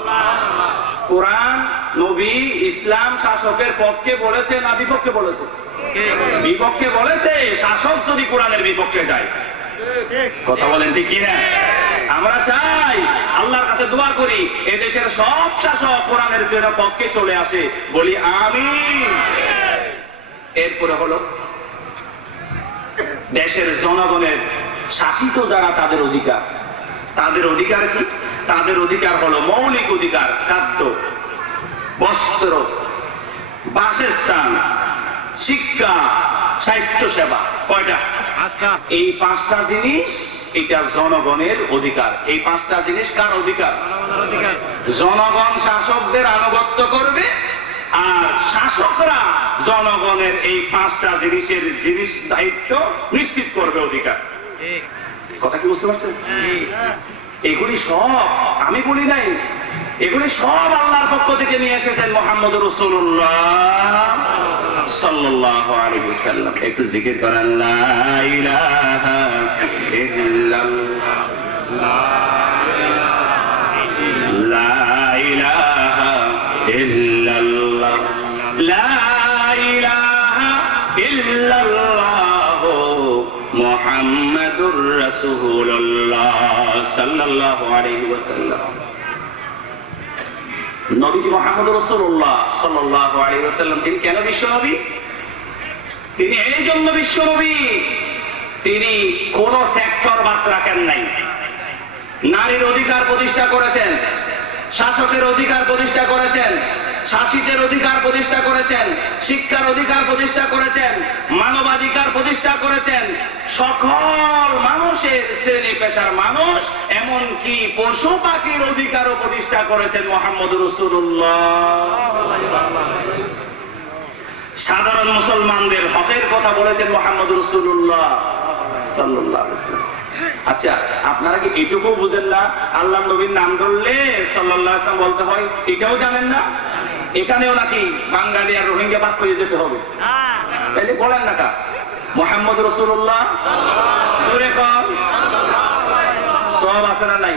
কোরআন, নবী, ইসলাম শাসকের পক্ষে বলেছে না বিপক্ষে বলেছে? বিপক্ষে বলেছে। শাসক যদি কোরআনের বিপক্ষে যায়, কথা বলেন ঠিক কিনা? আমরা চাই, আল্লাহর কাছে দোয়া করি এদেশের সব শাসক কোরআনের জন্য পক্ষে চলে আসে। বলি আমিন। এরপরে হলো দেশের জনগণের শাসিত যারা, তাদের অধিকার। তাদের অধিকার কি? তাদের অধিকার হলো মৌলিক অধিকার, খাদ্য, বস্ত্র, বাসস্থান, শিক্ষা, স্বাস্থ্য সেবা। কয়টা? এই পাঁচটা জিনিস এটা জনগণের অধিকার। এই পাঁচটা জিনিস কার অধিকার? জনগণ শাসকদের আনুগত্য করবে, আর শাসকরা জনগণের এই পাঁচটা জিনিসের দায়িত্ব নিশ্চিত করবে, অধিকার। কথা কি বুঝতে পারছেন? এগুলি সব আমি বলি নাই, এগুলি সব আল্লাহর পক্ষ থেকে নিয়ে এসেছেন মুহাম্মদুর রাসূলুল্লাহ সাল্লাল্লাহু আলাইহি ওয়াসাল্লাম। একটু জিকির করেন, লা ইলাহা ইল্লাল্লাহ, লা ইলাহা ইল্লাল্লাহ, লা ইলাহা ইল্লাল্লাহ মুহাম্মাদুর রাসূলুল্লাহ সাল্লাল্লাহু আলাইহি ওয়াসাল্লাম। নবীজি মুহাম্মদ রাসূলুল্লাহ সাল্লাল্লাহু আলাইহি ওয়াসাল্লাম তিনি কেন বিশ্ব নবী? তিনি এই জন্য বিশ্ব নবী, তিনি কোন সেক্টর বাদ রাখেন নাই। নারীর অধিকার প্রতিষ্ঠা করেছেন, শাসকের অধিকার প্রতিষ্ঠা করেছেন, শাসিতের অধিকার প্রতিষ্ঠা করেছেন, শিক্ষার অধিকার প্রতিষ্ঠা করেছেন, মানবাধিকার প্রতিষ্ঠা করেছেন, সকল মানুষের শ্রেণী পেশার মানুষ, এমনকি পশু পাখির অধিকারও প্রতিষ্ঠা করেছেন মুহাম্মদুর রাসূলুল্লাহ। সাধারণ মুসলমানদের হকের কথা বলেছেন মুহাম্মদুর রাসূলুল্লাহ সাল্লাল্লাহু আলাইহি ওয়াসাল্লাম। আচ্ছা, আপনারা কি এটুকু বুঝেন না আল্লাহ নবীর নাম ধরলে সাল্লাল্লাহু আলাইহি ওয়াসাল্লাম বলতে হয়? এটাও জানেন না? এখানেও নাকি বাঙালি আর রোহিঙ্গা বাদ হয়ে যেতে হবে? তাইলে বলেন না কা মুহাম্মদ রাসূলুল্লাহ জোরে কর, সব আছে না নাই?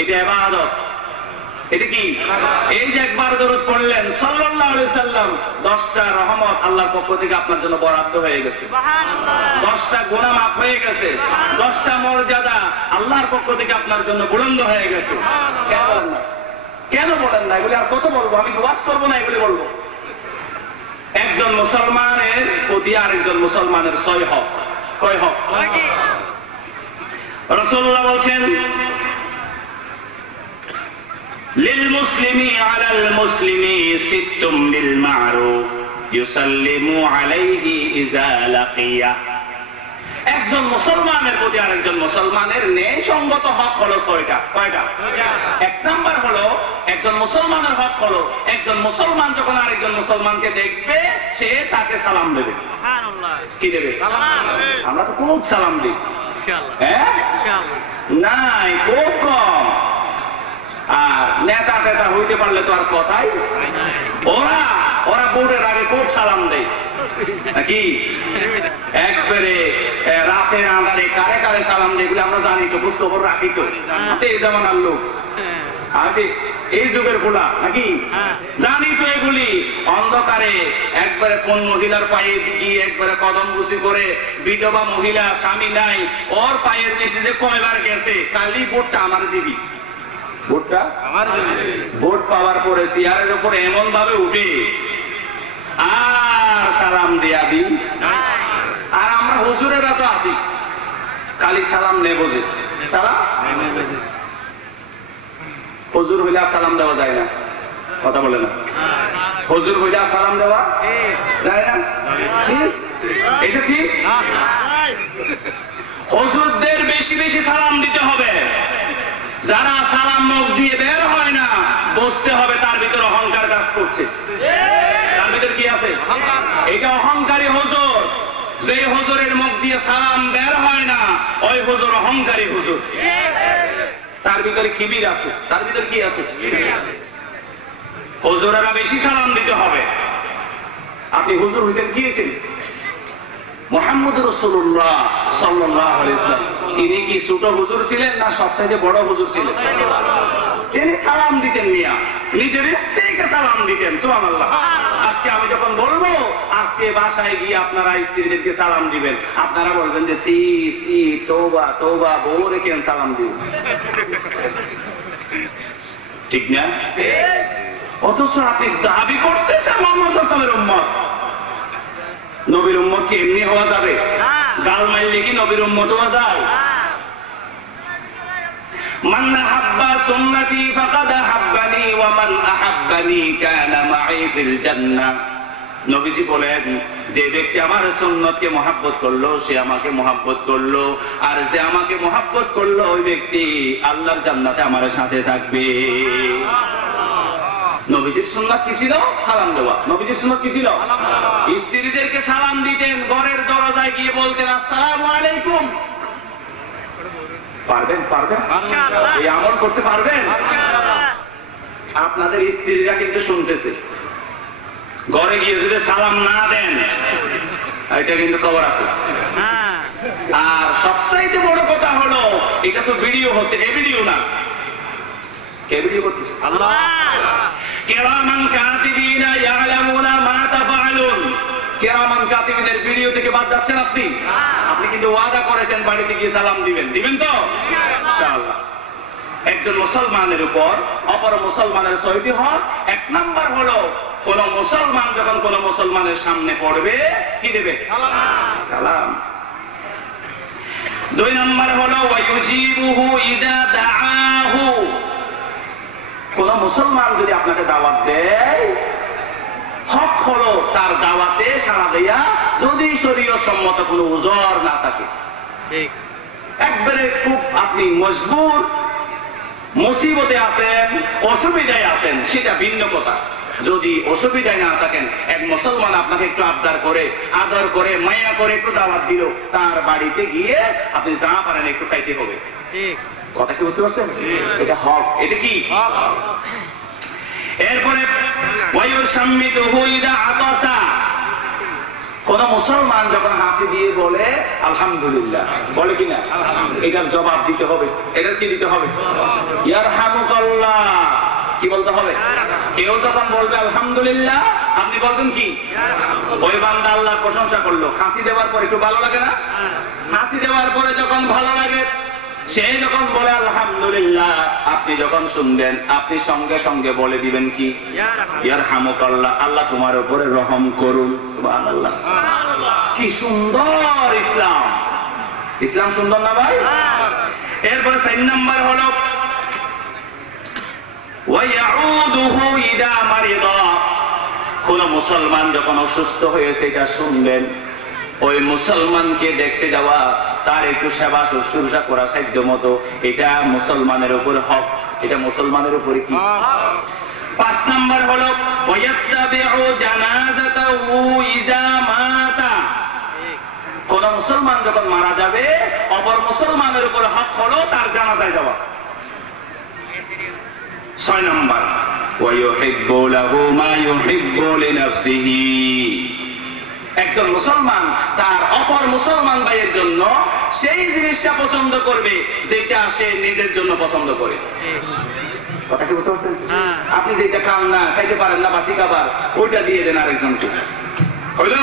এটা ইবাদত। এটা কি? এই যে একবার দরুদ পড়লেন সাল্লাল্লাহু আলাইহি সাল্লাম, 10টা রহমত আল্লাহর পক্ষ থেকে আপনার জন্য বরাদ্দ হয়ে গেছে, 10টা গুনাহ মাফ হয়ে গেছে, 10টা মর্যাদা আল্লাহর পক্ষ থেকে আপনার জন্য বুলন্দ হয়ে গেছে। কেন বলেন না? কেন বলেন না? এগুলি আর কত বলবো? আমি ওয়াজ করবো না, এগুলি বলবো। একজন মুসলমানের প্রতি আরেকজন মুসলমানের 6 হক। কয় হক? রাসূলুল্লাহ বলছেন, লিল মুসলিমি আলাল মুসলিমি সিত্তুম বিল মারুফ ইউসাল্লিমু আলাইহি ইযা লাকিয়া। একজন মুসলমানের প্রতি আরেকজন মুসলমানের ন্যায় সঙ্গত হক হলো 6টা। কয়টা? 1 নাম্বার হলো একজন মুসলমানের হক হলো একজন মুসলমান যখন আরেকজন মুসলমানকে দেখবে সে তাকে সালাম দেবে। সুবহানাল্লাহ। কি দেবে? সালাম দেবে। আমরা তো খুব সালাম দিই ইনশাআল্লাহ। হ্যাঁ ইনশাআল্লাহ। নাই, খুব কম। আর নেতা টেতা হইতে পারলে তো আর কথাই, ওরা বোর্ডের আগে খুব সালাম দেয় নাকি? একবারে রাতের আঁধারে কারে কারে সালাম দেয় এগুলো আমরা জানি তো, খোঁজ খবর রাখি তো। এই জামানার লোক, আমি এই যুগের খোলা নাকি জানি তো এগুলি। অন্ধকারে একবারে কোন মহিলার পায়ে গিয়ে একবারে কদম বুসি করে, বিধবা মহিলা স্বামী নাই, ওর পায়ের নিচে যে কয়বার গেছে, খালি ভোটটা আমার দিবি, ভোটটা আমার দিবি। ভোট পাওয়ার পরে চেয়ারের উপরে এমন ভাবে উঠে আর সালাম দেয়া দিই। আর আমরা হুজুরেরা তো আছি খালি সালাম নেব, যে সালাম হুজুর হইলে সালাম দেওয়া যায় না। কথা বলে না? হুজুর হইলে সালাম দেওয়া যায় না, ঠিক? এটা ঠিক। হুজুরদের বেশি বেশি সালাম দিতে হবে। যারা সালাম মুখ দিয়ে বের হয় না, বুঝতে হবে তার ভিতরে অহংকার কাজ করছে। তার ভিতরে কি আছে? এটা অহংকারী হুজুর। যে হুজুরের মুখ দিয়ে সালাম বের হয় না, ওই হুজুর অহংকারী হুজুর। তার ভিতরে কিবির আছে। তার ভিতরে কি আছে? হুজুরেরা বেশি সালাম দিতে হবে। আপনি হুজুর হয়েছেন, কি হয়েছেন? মুহাম্মদ রাসূলুল্লাহ সাল্লাল্লাহু আলাইহি ওয়াসাল্লাম। তিনি কি ছোট হুজুর ছিলেন না সবচেয়ে বড় হুজুর ছিলেন? তিনি সালাম দিতেন মিয়া, নিজের স্ত্রীকে সালাম দিতেন। সুবহানাল্লাহ। আজকে আমি যখন বলবো আজকে বাসায় গিয়ে আপনারা স্ত্রীদেরকে সালাম দিবেন, আপনারা বলবেন যে সি সি তওবা তওবা, বউ রেখেন সালাম দিবেন, ঠিক না? অথচ আপনি দাবি করতেছেন মুহাম্মদ সাল্লাল্লাহু আলাইহি ওয়াসাল্লামের উম্মত। নবীর উম্মত কি এমনি হওয়া যাবে? গাল মারলে কি নবীর উম্মত হওয়া যায়? মান আহাব্বা সুন্নতি ফাকাদ আহাব্বানি ওয়া মান আহাব্বানি কানা মাই ফিল জান্নাহ। নবীজি বলেন, যে ব্যক্তি আমার সুন্নতকে মহব্বত করলো সে আমাকে মহব্বত করলো, আর যে আমাকে মহব্বত করলো ওই ব্যক্তি আল্লাহর জান্নাতে আমার সাথে থাকবে। নবীজির সুন্নাত কি ছিল? সালাম দেওয়া। নবীজির সুন্নাত কি ছিল? স্ত্রীদেরকে সালাম দিতেন, ঘরের দরজায় গিয়ে বলতেন আসসালামু আলাইকুম। পারবেন? পারবেন? এই আমল করতে পারবেন? আপনাদের স্ত্রীরা কিন্তু শুনতেছে, ঘরে গিয়ে যদি সালাম না দেন এটা কিন্তু খবর আছে। আর সবচাইতে বড় কথা হলো এটা তো ভিডিও হচ্ছে, এ ভিডিও না। কে ভিডিও করতেছে? আল্লাহ। কিরামান কাতিবিনা ইয়ালামুনা মা তাফআলুন। কিরামান কাতিবিনের ভিডিও থেকে বাদ যাচ্ছেন আপনি? আপনি কিন্তু ওয়াদা করেছেন বাড়িতে গিয়ে সালাম দিবেন, দিবেন তো ইনশাআল্লাহ। একজন মুসলমানের উপর অপর মুসলমানের ছয়টি হক। এক নাম্বার হলো কোন মুসলমান যখন কোন মুসলমানের সামনে পড়বে কি দেবে? সালাম। দুই নাম্বার হলো ওয়ায়ুজিবুহু ইদা দাআহু। কোন মুসলমান যদি আপনাকে দাওয়াত দেয়, হক হলো তার দাওয়াতে সাড়া দেয়া, যদি শরীয়ত সম্মত কোনো উযর না থাকে। একবারে খুব আপনি মজবুর মুসিবতে আছেন, অসুবিধায় আছেন, সেটা ভিন্ন কথা। যদি অসুবিধায় না থাকেন, এক মুসলমান আপনাকে একটু আবদার করে, আদর করে, মায়া করে একটু দাওয়াত দিল, তার বাড়িতে গিয়ে আপনি যা পারেন একটু খাইতে হবে। কথা কি বুঝতে পারছেন? এটা হক। এটা কি? এরপরে ওয়ায়ুসাম্মিতুহু ইদা আতাসা। কোন মুসলমান যখন হাসি দিয়ে বলে আলহামদুলিল্লাহ, বলে কিনা? এটার জবাব দিতে হবে। এটার কি দিতে হবে? ইয়ারহামুকাল্লাহ। কি বলতে হবে? কেউ যখন বলবে আলহামদুলিল্লাহ, আপনি বলবেন কি? ওই বান্দা আল্লাহর প্রশংসা করলো। হাসি দেওয়ার পর একটু ভালো লাগে না? হাসি দেওয়ার পরে যখন ভালো লাগে, সে যখন বলে আলহামদুলিল্লাহ, আপনি যখন শুনবেন, আপনি সঙ্গে সঙ্গে বলে দিবেন কি? ইয়ারহামুকাল্লাহ, আল্লাহ তোমার উপরে রহম করুন। সুবহানাল্লাহ। কি সুন্দর ইসলাম! ইসলাম সুন্দর না ভাই? এরপরে 4 নাম্বার হলো ওয়ায়াউদুহু ইদা মারিদা। কোন মুসলমান যখন অসুস্থ হয়েছে এটা শুনবেন, ওই মুসলমানকে দেখতে যাওয়া, তার একটু সেবা শুশ্রূষা করা সাধ্য মতো, এটা মুসলমানের উপর হক। এটা মুসলমানের উপরে কি? 5 নাম্বার হলো ওয়ায়াত্তাবিউ জানাজাতাহু ইযা মাতা। কোন মুসলমান যখন মারা যাবে, অপর মুসলমানের উপর হক হলো তার জানাজায় যাওয়া। 6 নাম্বার ওয়ায়ুহিব্বু লাহু মা ইউহিব্বু লিনাফসিহি। একজন মুসলমান তার অপর মুসলমান ভাইয়ের জন্য সেই জিনিসটা পছন্দ করবে যেটা সে নিজের জন্য পছন্দ করে। কথা কি বুঝতে পারছেন? আপনি যেটা খান না, খাইতে পারেন না, বাসি খাবার, ওইটা দিয়ে দেন আরেকজনকে। হইল?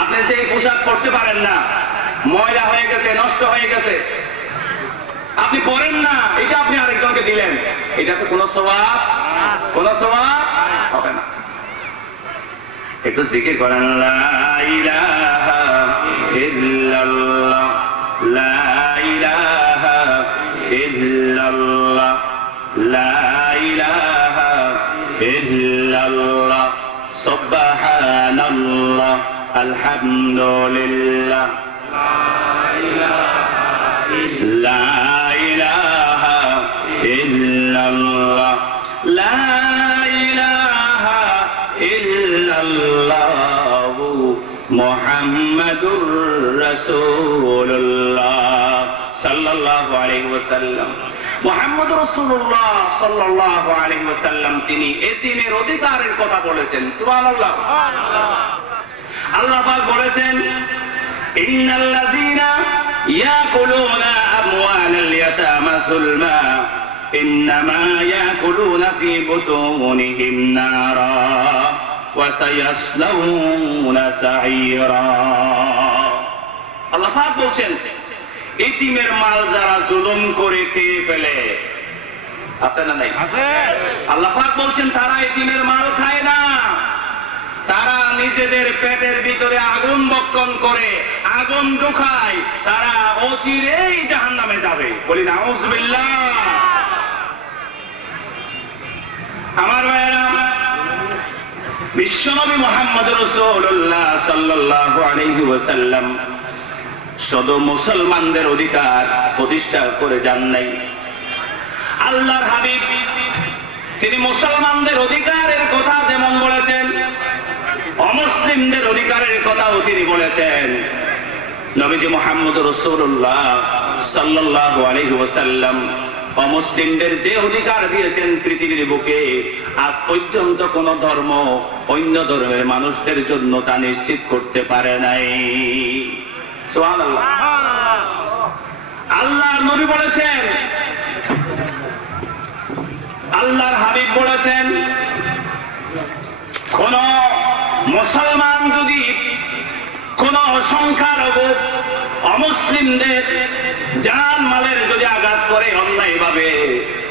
আপনি সেই পোশাক পরতে পারেন না, ময়লা হয়ে গেছে, নষ্ট হয়ে গেছে, আপনি পরেন না, এটা আপনি আরেকজনকে দিলেন, এটাতে কোনো সওয়াব, কোনো সওয়াব হবে না। একটু জিকির করেন, লা ইলাহা ইল্লাল্লাহ, লা ইলাহা ইল্লাল্লাহ, লা ইলাহা ইল্লাল্লাহ, সুবহানাল্লাহ, আলহামদুলিল্লাহ, লা ইলাহা ইল্লাল্লাহ, লা ইলাহা ইল্লাল্লাহ, মুহাম্মাদুর রাসূলুল্লাহ সাল্লাল্লাহু আলাইহি ওয়াসাল্লাম। মুহাম্মদুর রাসূলুল্লাহ সাল্লাল্লাহু আলাইহি ওয়াসাল্লাম তিনি এতিমের অধিকারের কথা বলেছেন। সুবহানাল্লাহ। আল্লাহ পাক বলেছেন, ইন্নাল্লাযীনা ইয়াকুলুনা আমওয়ালাল ইয়াতামা যুলমা ইন্নামা ইয়াকুলুনা ফী বুতুনিহিম নারা ওয়া সায়াসলাউনা সাঈরা। আল্লাহ পাক বলছেন, এতিমের মাল যারা জুলুম করে খেয়ে ফেলে, আছে না নাই? আছে। আল্লাহ পাক বলছেন তারা এতিমের মাল খায় না, তারা নিজেদের পেটের ভিতরে আগুন বক্ষণ করে, আগুন ঢুকায়, তারা অচিরেই জাহান্নামে যাবে। বলি নাউযুবিল্লাহ। আমার ভাইয়েরা, বিশ্বনবী মুহাম্মদ রাসূলুল্লাহ সাল্লাল্লাহু আলাইহি ওয়াসাল্লাম শুধু মুসলমানদের অধিকার প্রতিষ্ঠা করে যান নাই, আল্লাহর হাবিব তিনি মুসলমানদের অধিকারের কথা যেমন বলেছেন, অমুসলিমদের অধিকারের কথাও তিনি বলেছেন। নবীজি মুহাম্মদ রাসূলুল্লাহ সাল্লাল্লাহু আলাইহি ওয়াসাল্লাম অমুসলিমদের যে অধিকার দিয়েছেন পৃথিবীর বুকে আজ পর্যন্ত কোন ধর্ম অন্য ধর্মের মানুষদের জন্য তা নিশ্চিত করতে পারে নাই। সুবহানাল্লাহ। আল্লাহর নবী বলেছেন, আল্লাহর হাবিব বলেছেন, কোন মুসলমান যদি কোন সংখ্যালঘু অমুসলিমদের জান মালের যদি আঘাত করে অন্যায়ভাবে,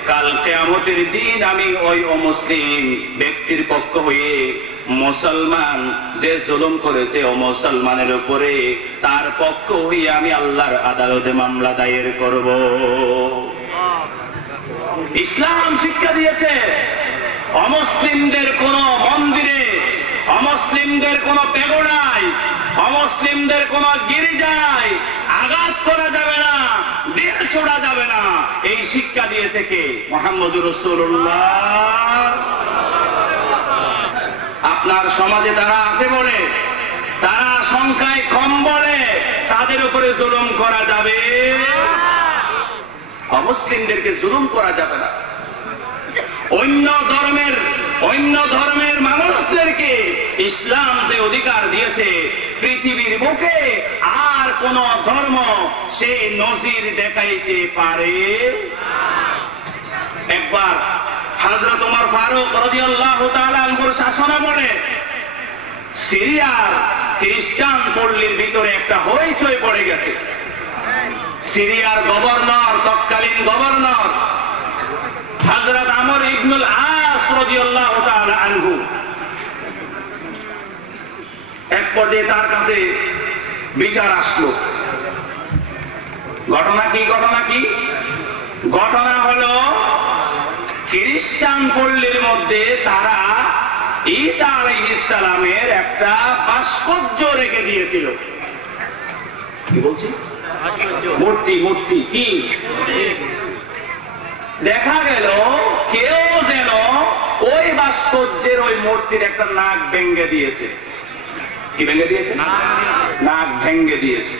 কাল কিয়ামতের দিন আমি ওই অমুসলিম ব্যক্তির পক্ষ হয়ে মুসলমান যে জুলুম করেছে ও মুসলমানের উপরে তার পক্ষ হয়ে আমি আল্লাহর আদালতে মামলা দায়ের করব। ইসলাম শিক্ষা দিয়েছে অমুসলিমদের কোন মন্দিরে, অমুসলিমদের কোন পেগোডায়, অমুসলিমদের কোন গির্জায় আঘাত করা যাবে না, ঢিল ছোড়া যাবে না। এই শিক্ষা দিয়েছে কে? মুহাম্মদুর রাসূলুল্লাহ। আপনার সমাজে তারা আছে বলে, তারা সংখ্যায় কম বলে তাদের উপরে জুলুম করা যাবে? অমুসলিমদেরকে জুলুম করা যাবে না। অন্য ধর্মের মানুষদেরকে ইসলাম যে অধিকার দিয়েছে পৃথিবীর বুকে আর কোন ধর্ম সেই নজির দেখাইতে পারে? একবার হযরত ওমর ফারুক রাদিয়াল্লাহু তাআলা আনহুর শাসনামলে সিরিয়ার খ্রিস্টান পল্লীর ভিতরে একটা হইচই পড়ে গেছে। সিরিয়ার গভর্নর, তৎকালীন গভর্নর হযরত আমর ইবনুল আস রাদিয়াল্লাহু তাআলা আনহু, এক পর্যায়ে তার কাছে বিচার আসলো। ঘটনা কি? ঘটনা হলো খ্রিস্টান পল্লীর মধ্যে তারা ঈসা আলাইহিস সালামের একটা ভাস্কর্য রেখে দিয়েছিল। কি বলছি? মূর্তি। কি দেখা গেল কেউ যেন ওই ভাস্কর্যের ওই মূর্তির একটা নাক ভেঙে দিয়েছে। কি ভেঙে দিয়েছে? নাক ভেঙে দিয়েছে।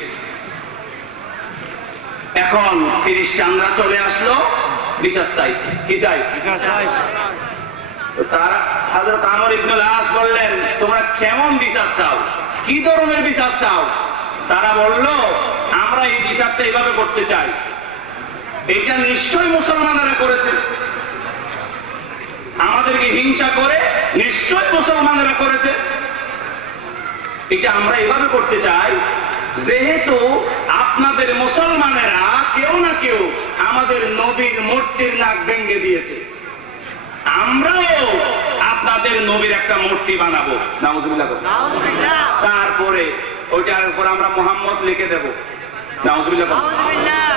এখন খ্রিস্টানরা চলে আসলো বিচার চাইতে। কি চাই? তারা হযরত আমর ইবনুল আস বললেন, তোমরা কেমন বিচার চাও? কি ধরনের বিচার চাও? তারা বলল, আমরা এই বিচারটা এইভাবে করতে চাই, এটা নিশ্চয়ই মুসলমানেরা করেছে, আমাদেরকে হিংসা করে নিশ্চয়ই মুসলমানেরা করেছে। এটা আমরা এইভাবে করতে চাই, যেহেতু আপনাদের মুসলমানেরা কেউ না কেউ আমাদের নবীর মূর্তির নাক ভেঙে দিয়েছে, আমরাও আপনাদের নবীর একটা মূর্তি বানাবো। নাউজুবিল্লাহ। তারপরে ওইটার উপর আমরা মুহাম্মদ লিখে দেব। নাউজুবিল্লাহ।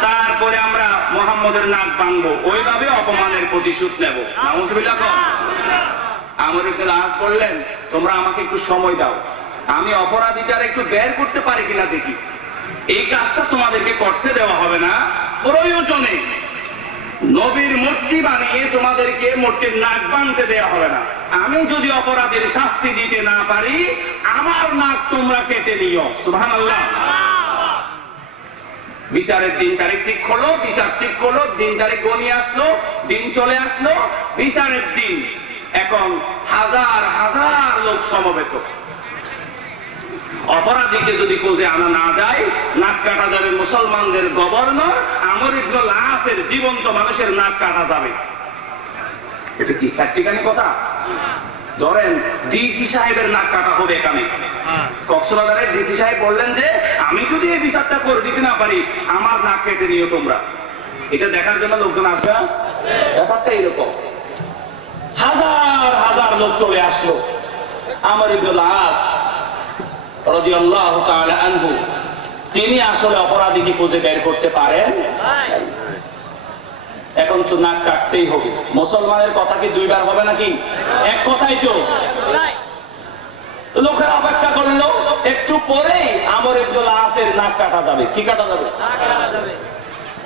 তারপরে আমরা মুহাম্মদের নাক ভাঙবো, ওইভাবে অপমানের প্রতিশোধ নেব। নাউজুবিল্লাহ। আমর ইবনুল আস বললেন, তোমরা আমাকে একটু সময় দাও, আমি অপরাধীটার একটু বের করতে পারি কিনা দেখি। এই কাজটা তোমাদেরকে করতে দেওয়া হবে না, প্রয়োজনে নবীর মূর্তি বানিয়ে তোমাদেরকে মূর্তির নাক ভাঙতে দেওয়া হবে না। আমি যদি অপরাধীর শাস্তি দিতে না পারি, আমার নাক তোমরা কেটে নিও। সুবহানাল্লাহ। বিচারের দিন তারিখ ঠিক হলো, বিচার ঠিক হলো, দিন তারিখ গনিয়ে আসলো, দিন চলে আসলো, বিচারের দিন। এখন হাজার হাজার লোক সমবেত। অপরাধীকে যদি খোঁজে আনা না যায়, নাক কাটা যাবে মুসলমানদের গভর্নর আমর ইবনুল আসের জীবন্ত মানুষের নাক কাটা যাবে। এটা কি সার্টিকানি কথা? ধরেন ডিসি সাহেবের নাক কাটা হবে এখানে। কক্সবাজারের ডিসি সাহেব বললেন যে আমি যদি এই বিচারটা করে দিতে না পারি, আমার নাক কেটে নিও তোমরা। এটা দেখার জন্য লোকজন আসবে না? ব্যাপারটা এরকম। হাজার হাজার লোক চলে আসলো। আমর ইবনুল আস রাদিয়াল্লাহু তাআলা আনহু, তিনি আসলে অপরাধীকে খুঁজে বের করতে পারেন? এখন তো নাক কাটতেই হবে। মুসলমানের কথা কি দুইবার হবে নাকি? এক কথাই তো। লোকেরা অপেক্ষা করলো, একটু পরে আমর ইবনুল আসের নাক কাটা যাবে। কি কাটা যাবে?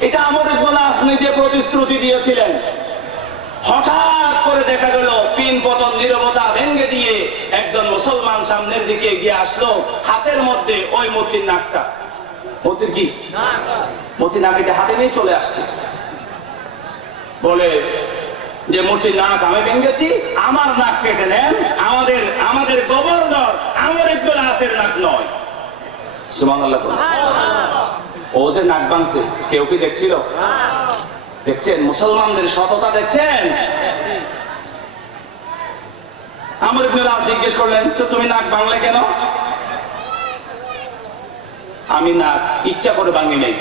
এটা আমর ইবনুল আস নিজে প্রতিশ্রুতি দিয়েছিলেন। হঠাৎ করে দেখা গেল পিন পতন নীরবতা ভেঙে দিয়ে একজন মুসলমান সামনের দিকে এগিয়ে আসলো, হাতের মধ্যে ওই মূর্তির নাকটা, মূর্তির কি মূর্তির নাক এটা হাতে নিয়ে চলে আসছে, বলে যে মূর্তির নাক আমি ভেঙেছি, আমার নাক কেটে নেন, আমাদের গভর্নর আমর ইবনুল আসের নাক নয়। সুবহানাল্লাহ। ও যে নাক ভাঙছে কেউ কি দেখছিল? দেখছেন মুসলমানদের সততা? দেখছেন? আমর ইবনুল আস জিজ্ঞেস করলেন, তো তুমি নাক ভাঙলে কেন? আমি নাক ইচ্ছা করে ভাঙি নাই।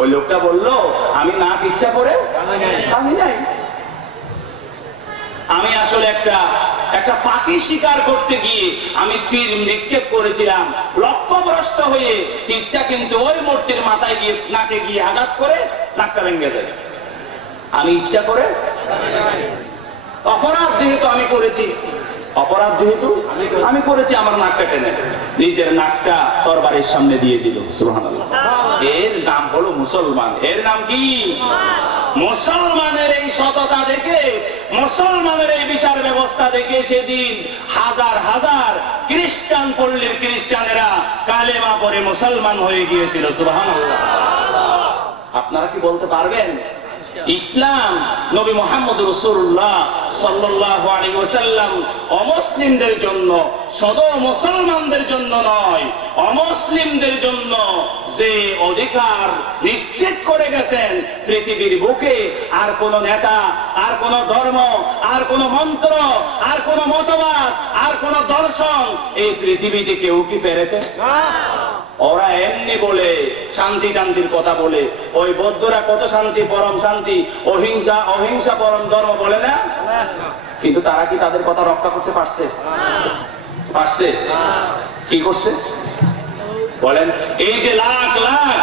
ওই লোকটা বলল, আমি নাক ইচ্ছা করে ভাঙি নাই, আমি আসলে একটা পাখি শিকার করতে গিয়ে আমি তীর নিক্ষেপ করেছিলাম, লক্ষ্যভ্রষ্ট হয়ে তীরটা কিন্তু ওই মূর্তির মাথায় গিয়ে নাকে গিয়ে আঘাত করে নাকটা ভেঙে যায়। আমি ইচ্ছা করে, অপরাধ যেহেতু আমি করেছি, আমার নাক কেটে নেয়, নিজের নাকটা তরবারির সামনে দিয়ে দিল। সুবহানাল্লাহ। এর নাম হলো মুসলমান। এর নাম কি? মুসলমানের এই সততা দেখে, মুসলমানের এই বিচার ব্যবস্থা দেখে সেদিন হাজার হাজার খ্রিস্টান পল্লীর খ্রিস্টানেরা কালেমা পড়ে মুসলমান হয়ে গিয়েছিল। সুবহানাল্লাহ। আপনারা কি বলতে পারবেন ইসলাম নবী মুহাম্মদ রাসূলুল্লাহ সাল্লাল্লাহু আলাইহি ওয়াসাল্লাম অমুসলিমদের জন্য, শুধু মুসলমানদের জন্য নয়, অমুসলিমদের জন্য যে অধিকার নিশ্চিত করে গেছেন, পৃথিবীর বুকে আর কোন নেতা, আর কোন ধর্ম, আর কোন মন্ত্র, আর কোন মতবাদ, আর কোন দর্শন এই পৃথিবীতে কেউ কি পেরেছে? ওরা এমনি বলে শান্তি শান্তির কথা বলে, ওই বৌদ্ধরা কত শান্তি, পরম শান্তি, অহিংসা পরম ধর্ম বলে না, কিন্তু তারা কি তাদের কথা রক্ষা করতে পারছে? কি করছে বলেন? এই যে লাখ লাখ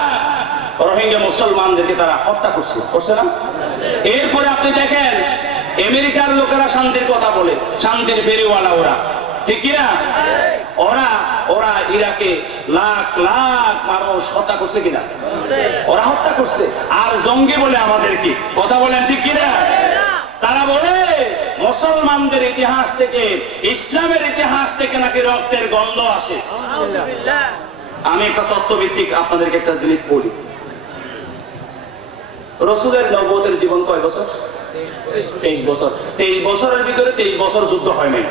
রোহিঙ্গা মুসলমানদেরকে তারা হত্যা করছে না? এরপরে আপনি দেখেন আমেরিকার লোকেরা শান্তির কথা বলে, শান্তির বেরিওয়ালা ওরা, ঠিক কিনা? ওরা ইরাকে লাখ লাখ মানুষ হত্যা করছে কিনা? ওরা হত্যা করছে। আর জঙ্গি বলে আমাদেরকে কথা বলেন, ঠিক কিনা? তারা বলে মুসলমানদের ইতিহাস থেকে, ইসলামের ইতিহাস থেকে নাকি রক্তের গন্ধ আসে। আমি একটা তত্ত্বভিত্তিক আপনাদেরকে একটা জিনিস বলি। রাসূলের নবুয়তের জীবন কয় বছর? 23 বছর। 23 বছরের ভিতরে 23 বছর যুদ্ধ হয় নাই,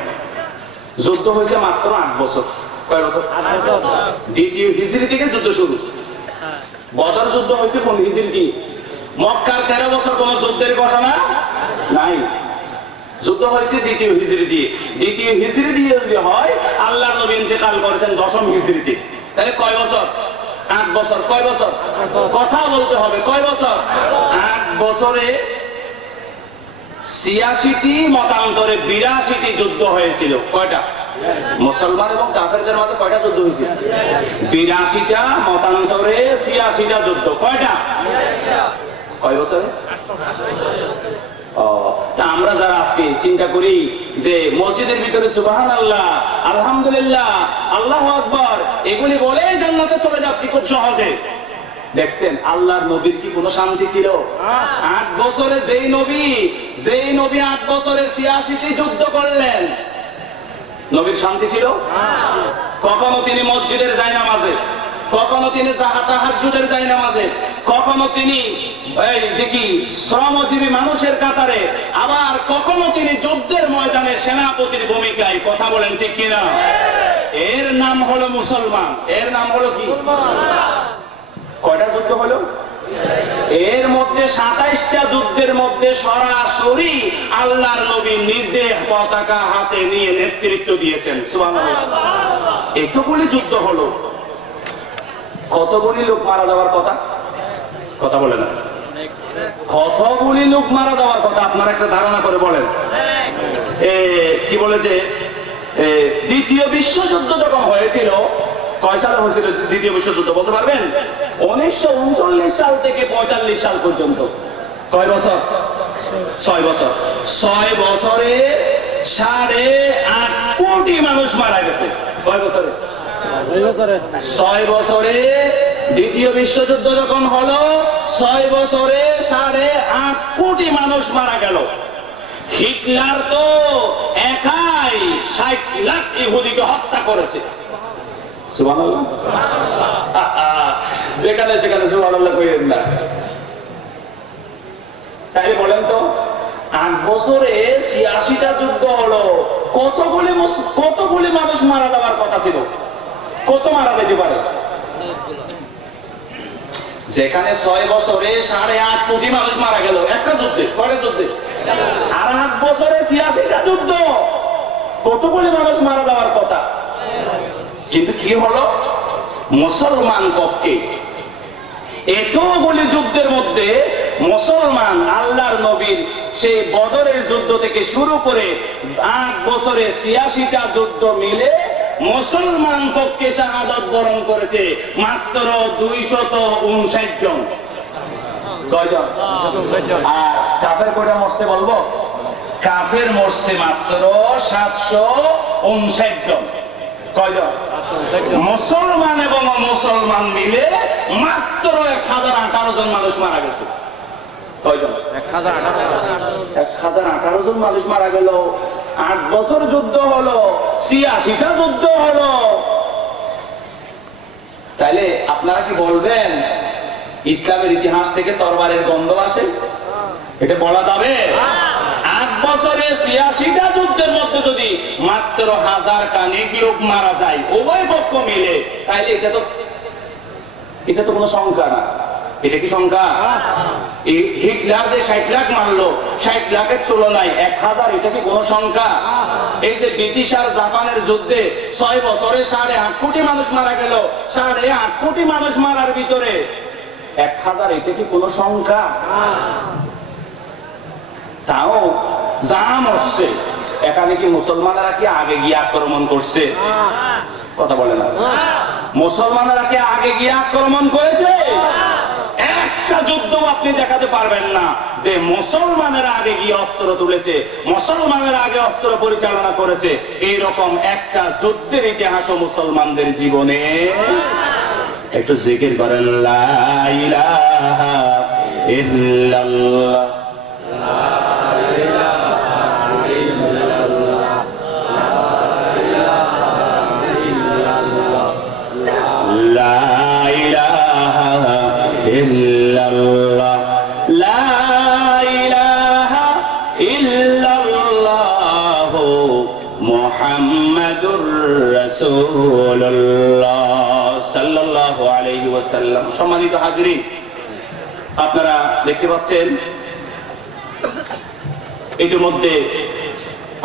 যুদ্ধ হয়েছে মাত্র 8 বছর। কয় বছর? 8 বছর। দ্বিতীয় হিজরি থেকে যুদ্ধ শুরু। বদর যুদ্ধ হয়েছে কোন হিজরি? মক্কার 13 বছর কোন যুদ্ধের ঘটনা নাই, যুদ্ধ হয়েছে দ্বিতীয় হিজরি দিয়ে। দ্বিতীয় হিজরি দিয়ে যদি হয়, আল্লাহর নবী ইন্তেকাল করেছেন 10ম হিজরিতে, তাহলে কয় বছর? 8 বছর। কয় বছর? কথা বলতে হবে, কয় বছর? 8 বছরে 86টি মতান্তরে 82টি যুদ্ধ হয়েছিল। কয়টা? মুসলমান এবং কাফেরদের মধ্যে কয়টা যুদ্ধ হয়েছিল? 82টা মতান্তরে 86টা যুদ্ধ। কয়টা? কয় বছরে? আমরা যারা আজকে চিন্তা করি যে মসজিদের ভিতরে সুবহানাল্লাহ, আলহামদুলিল্লাহ, আল্লাহু আকবার এগুলি বলে জান্নাতে চলে যাচ্ছি খুব সহজে, দেখছেন আল্লাহর নবীর কি কোনো শান্তি ছিল? 8 বছরে যেই নবী 8 বছরে 86টি যুদ্ধ করলেন, নবীর শান্তি ছিল? কখনো তিনি মসজিদের জায়নামাজে, কখনো তিনি তাহাজ্জুদের জায়নামাজে, কখনো তিনি শ্রমজীবী মানুষের কাতারে, আবার কখনো তিনি যুদ্ধের ময়দানে সেনাপতির ভূমিকায়। কথা বলেন ঠিক কিনা? এর নাম হলো মুসলমান। এর নাম হলো কি? কয়টা যুদ্ধ হলো? এর মধ্যে 27টা যুদ্ধের মধ্যে সরাসরি আল্লাহর নবী নিজে পতাকা হাতে নিয়ে নেতৃত্ব দিয়েছেন। সুবহানাল্লাহ। এতগুলি যুদ্ধ হলো, কতগুলি লোক মারা যাওয়ার কথা বলে না? কতগুলি লোক মারা যাওয়ার কথা আপনারা একটা ধারণা করে বলেন। কি বলে যে দ্বিতীয় বিশ্বযুদ্ধ যখন হয়েছিল, কয় সালে হয়েছিল দ্বিতীয় বিশ্বযুদ্ধ বলতে পারবেন? 1939 সাল থেকে 45 সাল পর্যন্ত। কয় বছর? 6 বছর। 6 বছরে 8.5 কোটি মানুষ মারা গেছে। কয় বছরে? 6 বছরে। দ্বিতীয় বিশ্বযুদ্ধ যখন হলো 6 বছরে 8.5 কোটি মানুষ মারা গেল। হিটলার তো একাই 60 লাখ ইহুদিকে হত্যা করেছে। সুবহানাল্লাহ। যেখানে সেখানে সুবহানাল্লাহ কইেন না। তাই বলেন তো 8 বছরে 86টা যুদ্ধ হলো, কতগুলি মানুষ মারা যাওয়ার কথা ছিল? কত মারা যেতে পারে? যেখানে 6 বছরে 8.5 কোটি মানুষ মারা গেল একটা যুদ্ধে, কয়টা যুদ্ধে? আর 8 বছরে 86টা যুদ্ধ, কতগুলি মানুষ মারা যাওয়ার কথা। কিন্তু কি হলো? মুসলমান পক্ষে এতগুলি যুদ্ধের মধ্যে মুসলমান আল্লাহর নবীর সেই বদরের যুদ্ধ থেকে শুরু করে 8 বছরে 86টা যুদ্ধ মিলে মুসলমান পক্ষে শাহাদাত বরণ করেছে মাত্র 259 জন। কয়জন? আর কাফের কয়টা মরছে বলবো? কাফের মরছে মাত্র 759 জন। কয়জন? মুসলমান এবং মুসলমান মিলে মাত্র 1018 জন মানুষ মারা গেছে। কয়জন? 1018 জন মানুষ মারা গেল। 8 বছর যুদ্ধ হলো, 86টা যুদ্ধ হলো। তাইলে আপনারা কি বলবেন ইসলামের ইতিহাস থেকে তরবারের গন্ধ আসে? এটা বলা যাবে? 8 বছরে 86টা যুদ্ধের মধ্যে যদি মাত্র 1000 খানেক লোক মারা যায় উভয় পক্ষ মিলে, তাইলে এটা তো কোনো সংখ্যা না। এটা কি সংখ্যা? হিটলার যে 60 লাখ মারলো, 60 লাখের তুলনায় 1000, এটা কি কোনো সংখ্যা? এই যে ব্রিটিশ আর জাপানের যুদ্ধে 6 বছরে 8.5 কোটি মানুষ মারা গেল, 8.5 কোটি মানুষ মারার ভিতরে 1000, এটা কি কোনো সংখ্যা? তাও যা মরছে, এখানে কি মুসলমানেরা কি আগে গিয়ে আক্রমণ করছে? কথা বলে না। মুসলমানেরা কি আগে গিয়ে আক্রমণ করেছে? একটা যুদ্ধ আপনি দেখাতে পারবেন না যে মুসলমানেরা আগে গিয়ে অস্ত্র তুলেছে, মুসলমানেরা আগে অস্ত্র পরিচালনা করেছে। এইরকম একটা যুদ্ধের ইতিহাসও মুসলমানদের জীবনে। একটু জিকির করেন লা ইলাহা ইল্লাল্লাহ। সম্মানিত হাজিরিন, আপনারা দেখতে পাচ্ছেন ইতিমধ্যে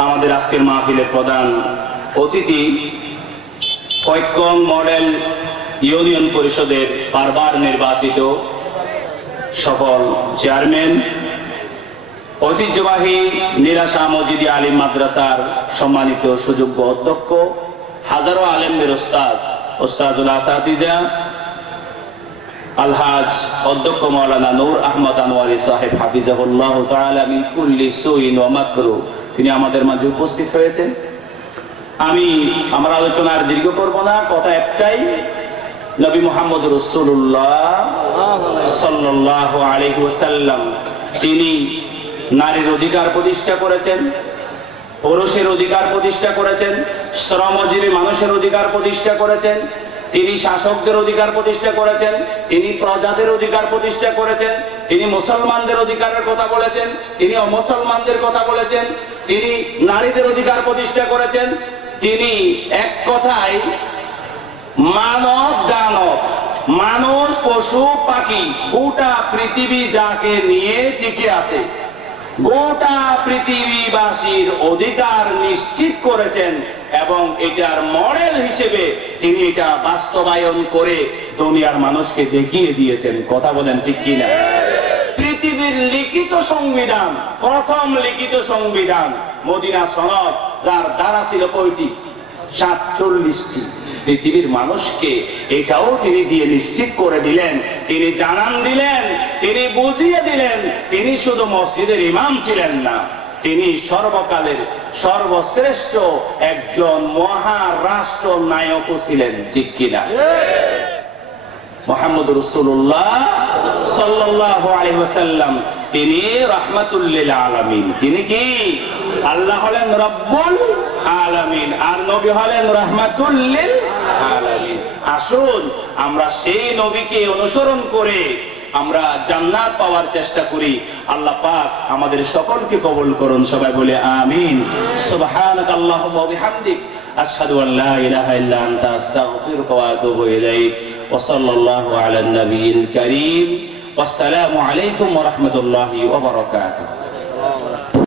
আমাদের আজকের মাহফিলের প্রধান অতিথি কৈকং মডেল ইউনিয়ন পরিষদের বারবার নির্বাচিত সফল চেয়ারম্যান, ঐতিহ্যবাহী নিরাশা মজিদি আলিম মাদ্রাসার সম্মানিত সুযোগ্য অধ্যক্ষ, হাজারো আলেমদের ওস্তাজুল আসাতিজা আলহাজ অধ্যক্ষ মাওলানা নূর আহমদ আনোয়ারি সাহেব হাফিজাহুল্লাহ তাআলা মিন কুল্লি সুইন ওয়া মাকরুহ, তিনি আমাদের মাঝে উপস্থিত হয়েছেন। আমি আমার আলোচনার দীর্ঘ করব না, কথা একটাই, নবী মুহাম্মদ রাসূলুল্লাহ সাল্লাল্লাহু আলাইহি ওয়াসাল্লাম তিনি নারীর অধিকার প্রতিষ্ঠা করেছেন, পুরুষের অধিকার প্রতিষ্ঠা করেছেন, শ্রমজীবী মানুষের অধিকার প্রতিষ্ঠা করেছেন, তিনি শাসকদের অধিকার প্রতিষ্ঠা করেছেন, তিনি প্রজাদের অধিকার প্রতিষ্ঠা করেছেন, তিনি মুসলমানদের অধিকারের কথা বলেছেন, তিনি অমুসলমানদের কথা বলেছেন, তিনি নারীদের অধিকার প্রতিষ্ঠা করেছেন। তিনি এক কথায় মানব দানব, মানুষ পশু পাখি, গোটা পৃথিবী যাকে নিয়ে টিকে আছে, গোটা পৃথিবীবাসীর অধিকার নিশ্চিত করেছেন এবং এটার মডেল হিসেবে তিনি এটা বাস্তবায়ন করে দুনিয়ার মানুষকে দেখিয়ে দিয়েছেন। কথা বলেন ঠিক কিনা? পৃথিবীর লিখিত সংবিধান, প্রথম লিখিত সংবিধান মদিনা সনদ, যার দ্বারা ছিল কয়টি? 47টি। পৃথিবীর মানুষকে এটাও তিনি দিয়ে নিশ্চিত করে দিলেন, তিনি জানান দিলেন, তিনি বুঝিয়ে দিলেন। তিনি শুধু মসজিদের ইমাম ছিলেন না, তিনি সর্বকালের সর্বশ্রেষ্ঠ একজন মহারাষ্ট্র নায়কও ছিলেন, ঠিক কিনা? মুহাম্মদুর রাসূলুল্লাহ সাল্লাল্লাহু আলাইহি ওয়াসাল্লাম তিনি রাহমাতুল লিল আলামিন। তিনি কি? আল্লাহ হলেন রব্বুল আলামিন আর নবী হলেন রাহমাতুল লিল আলামিন। আসুন আমরা সেই নবীকে অনুসরণ করে আমরা জান্নাত পাওয়ার চেষ্টা করি। আল্লাহ পাক আমাদের সকলকে কবুল করুন, সবাই বলে আমিন। সুবহানাকাল্লাহুম্মা ওয়া বিহামদিক আশহাদু আল লা ইলাহা ইল্লা আনতা আস্তাগফিরুকা ওয়া আতুবু ইলাইক ওয়া সাল্লাল্লাহু আলা নবিয়িল কারীম। ওয়াসসালামু আলাইকুম ওয়া রাহমাতুল্লাহি ওয়া বারাকাতুহু।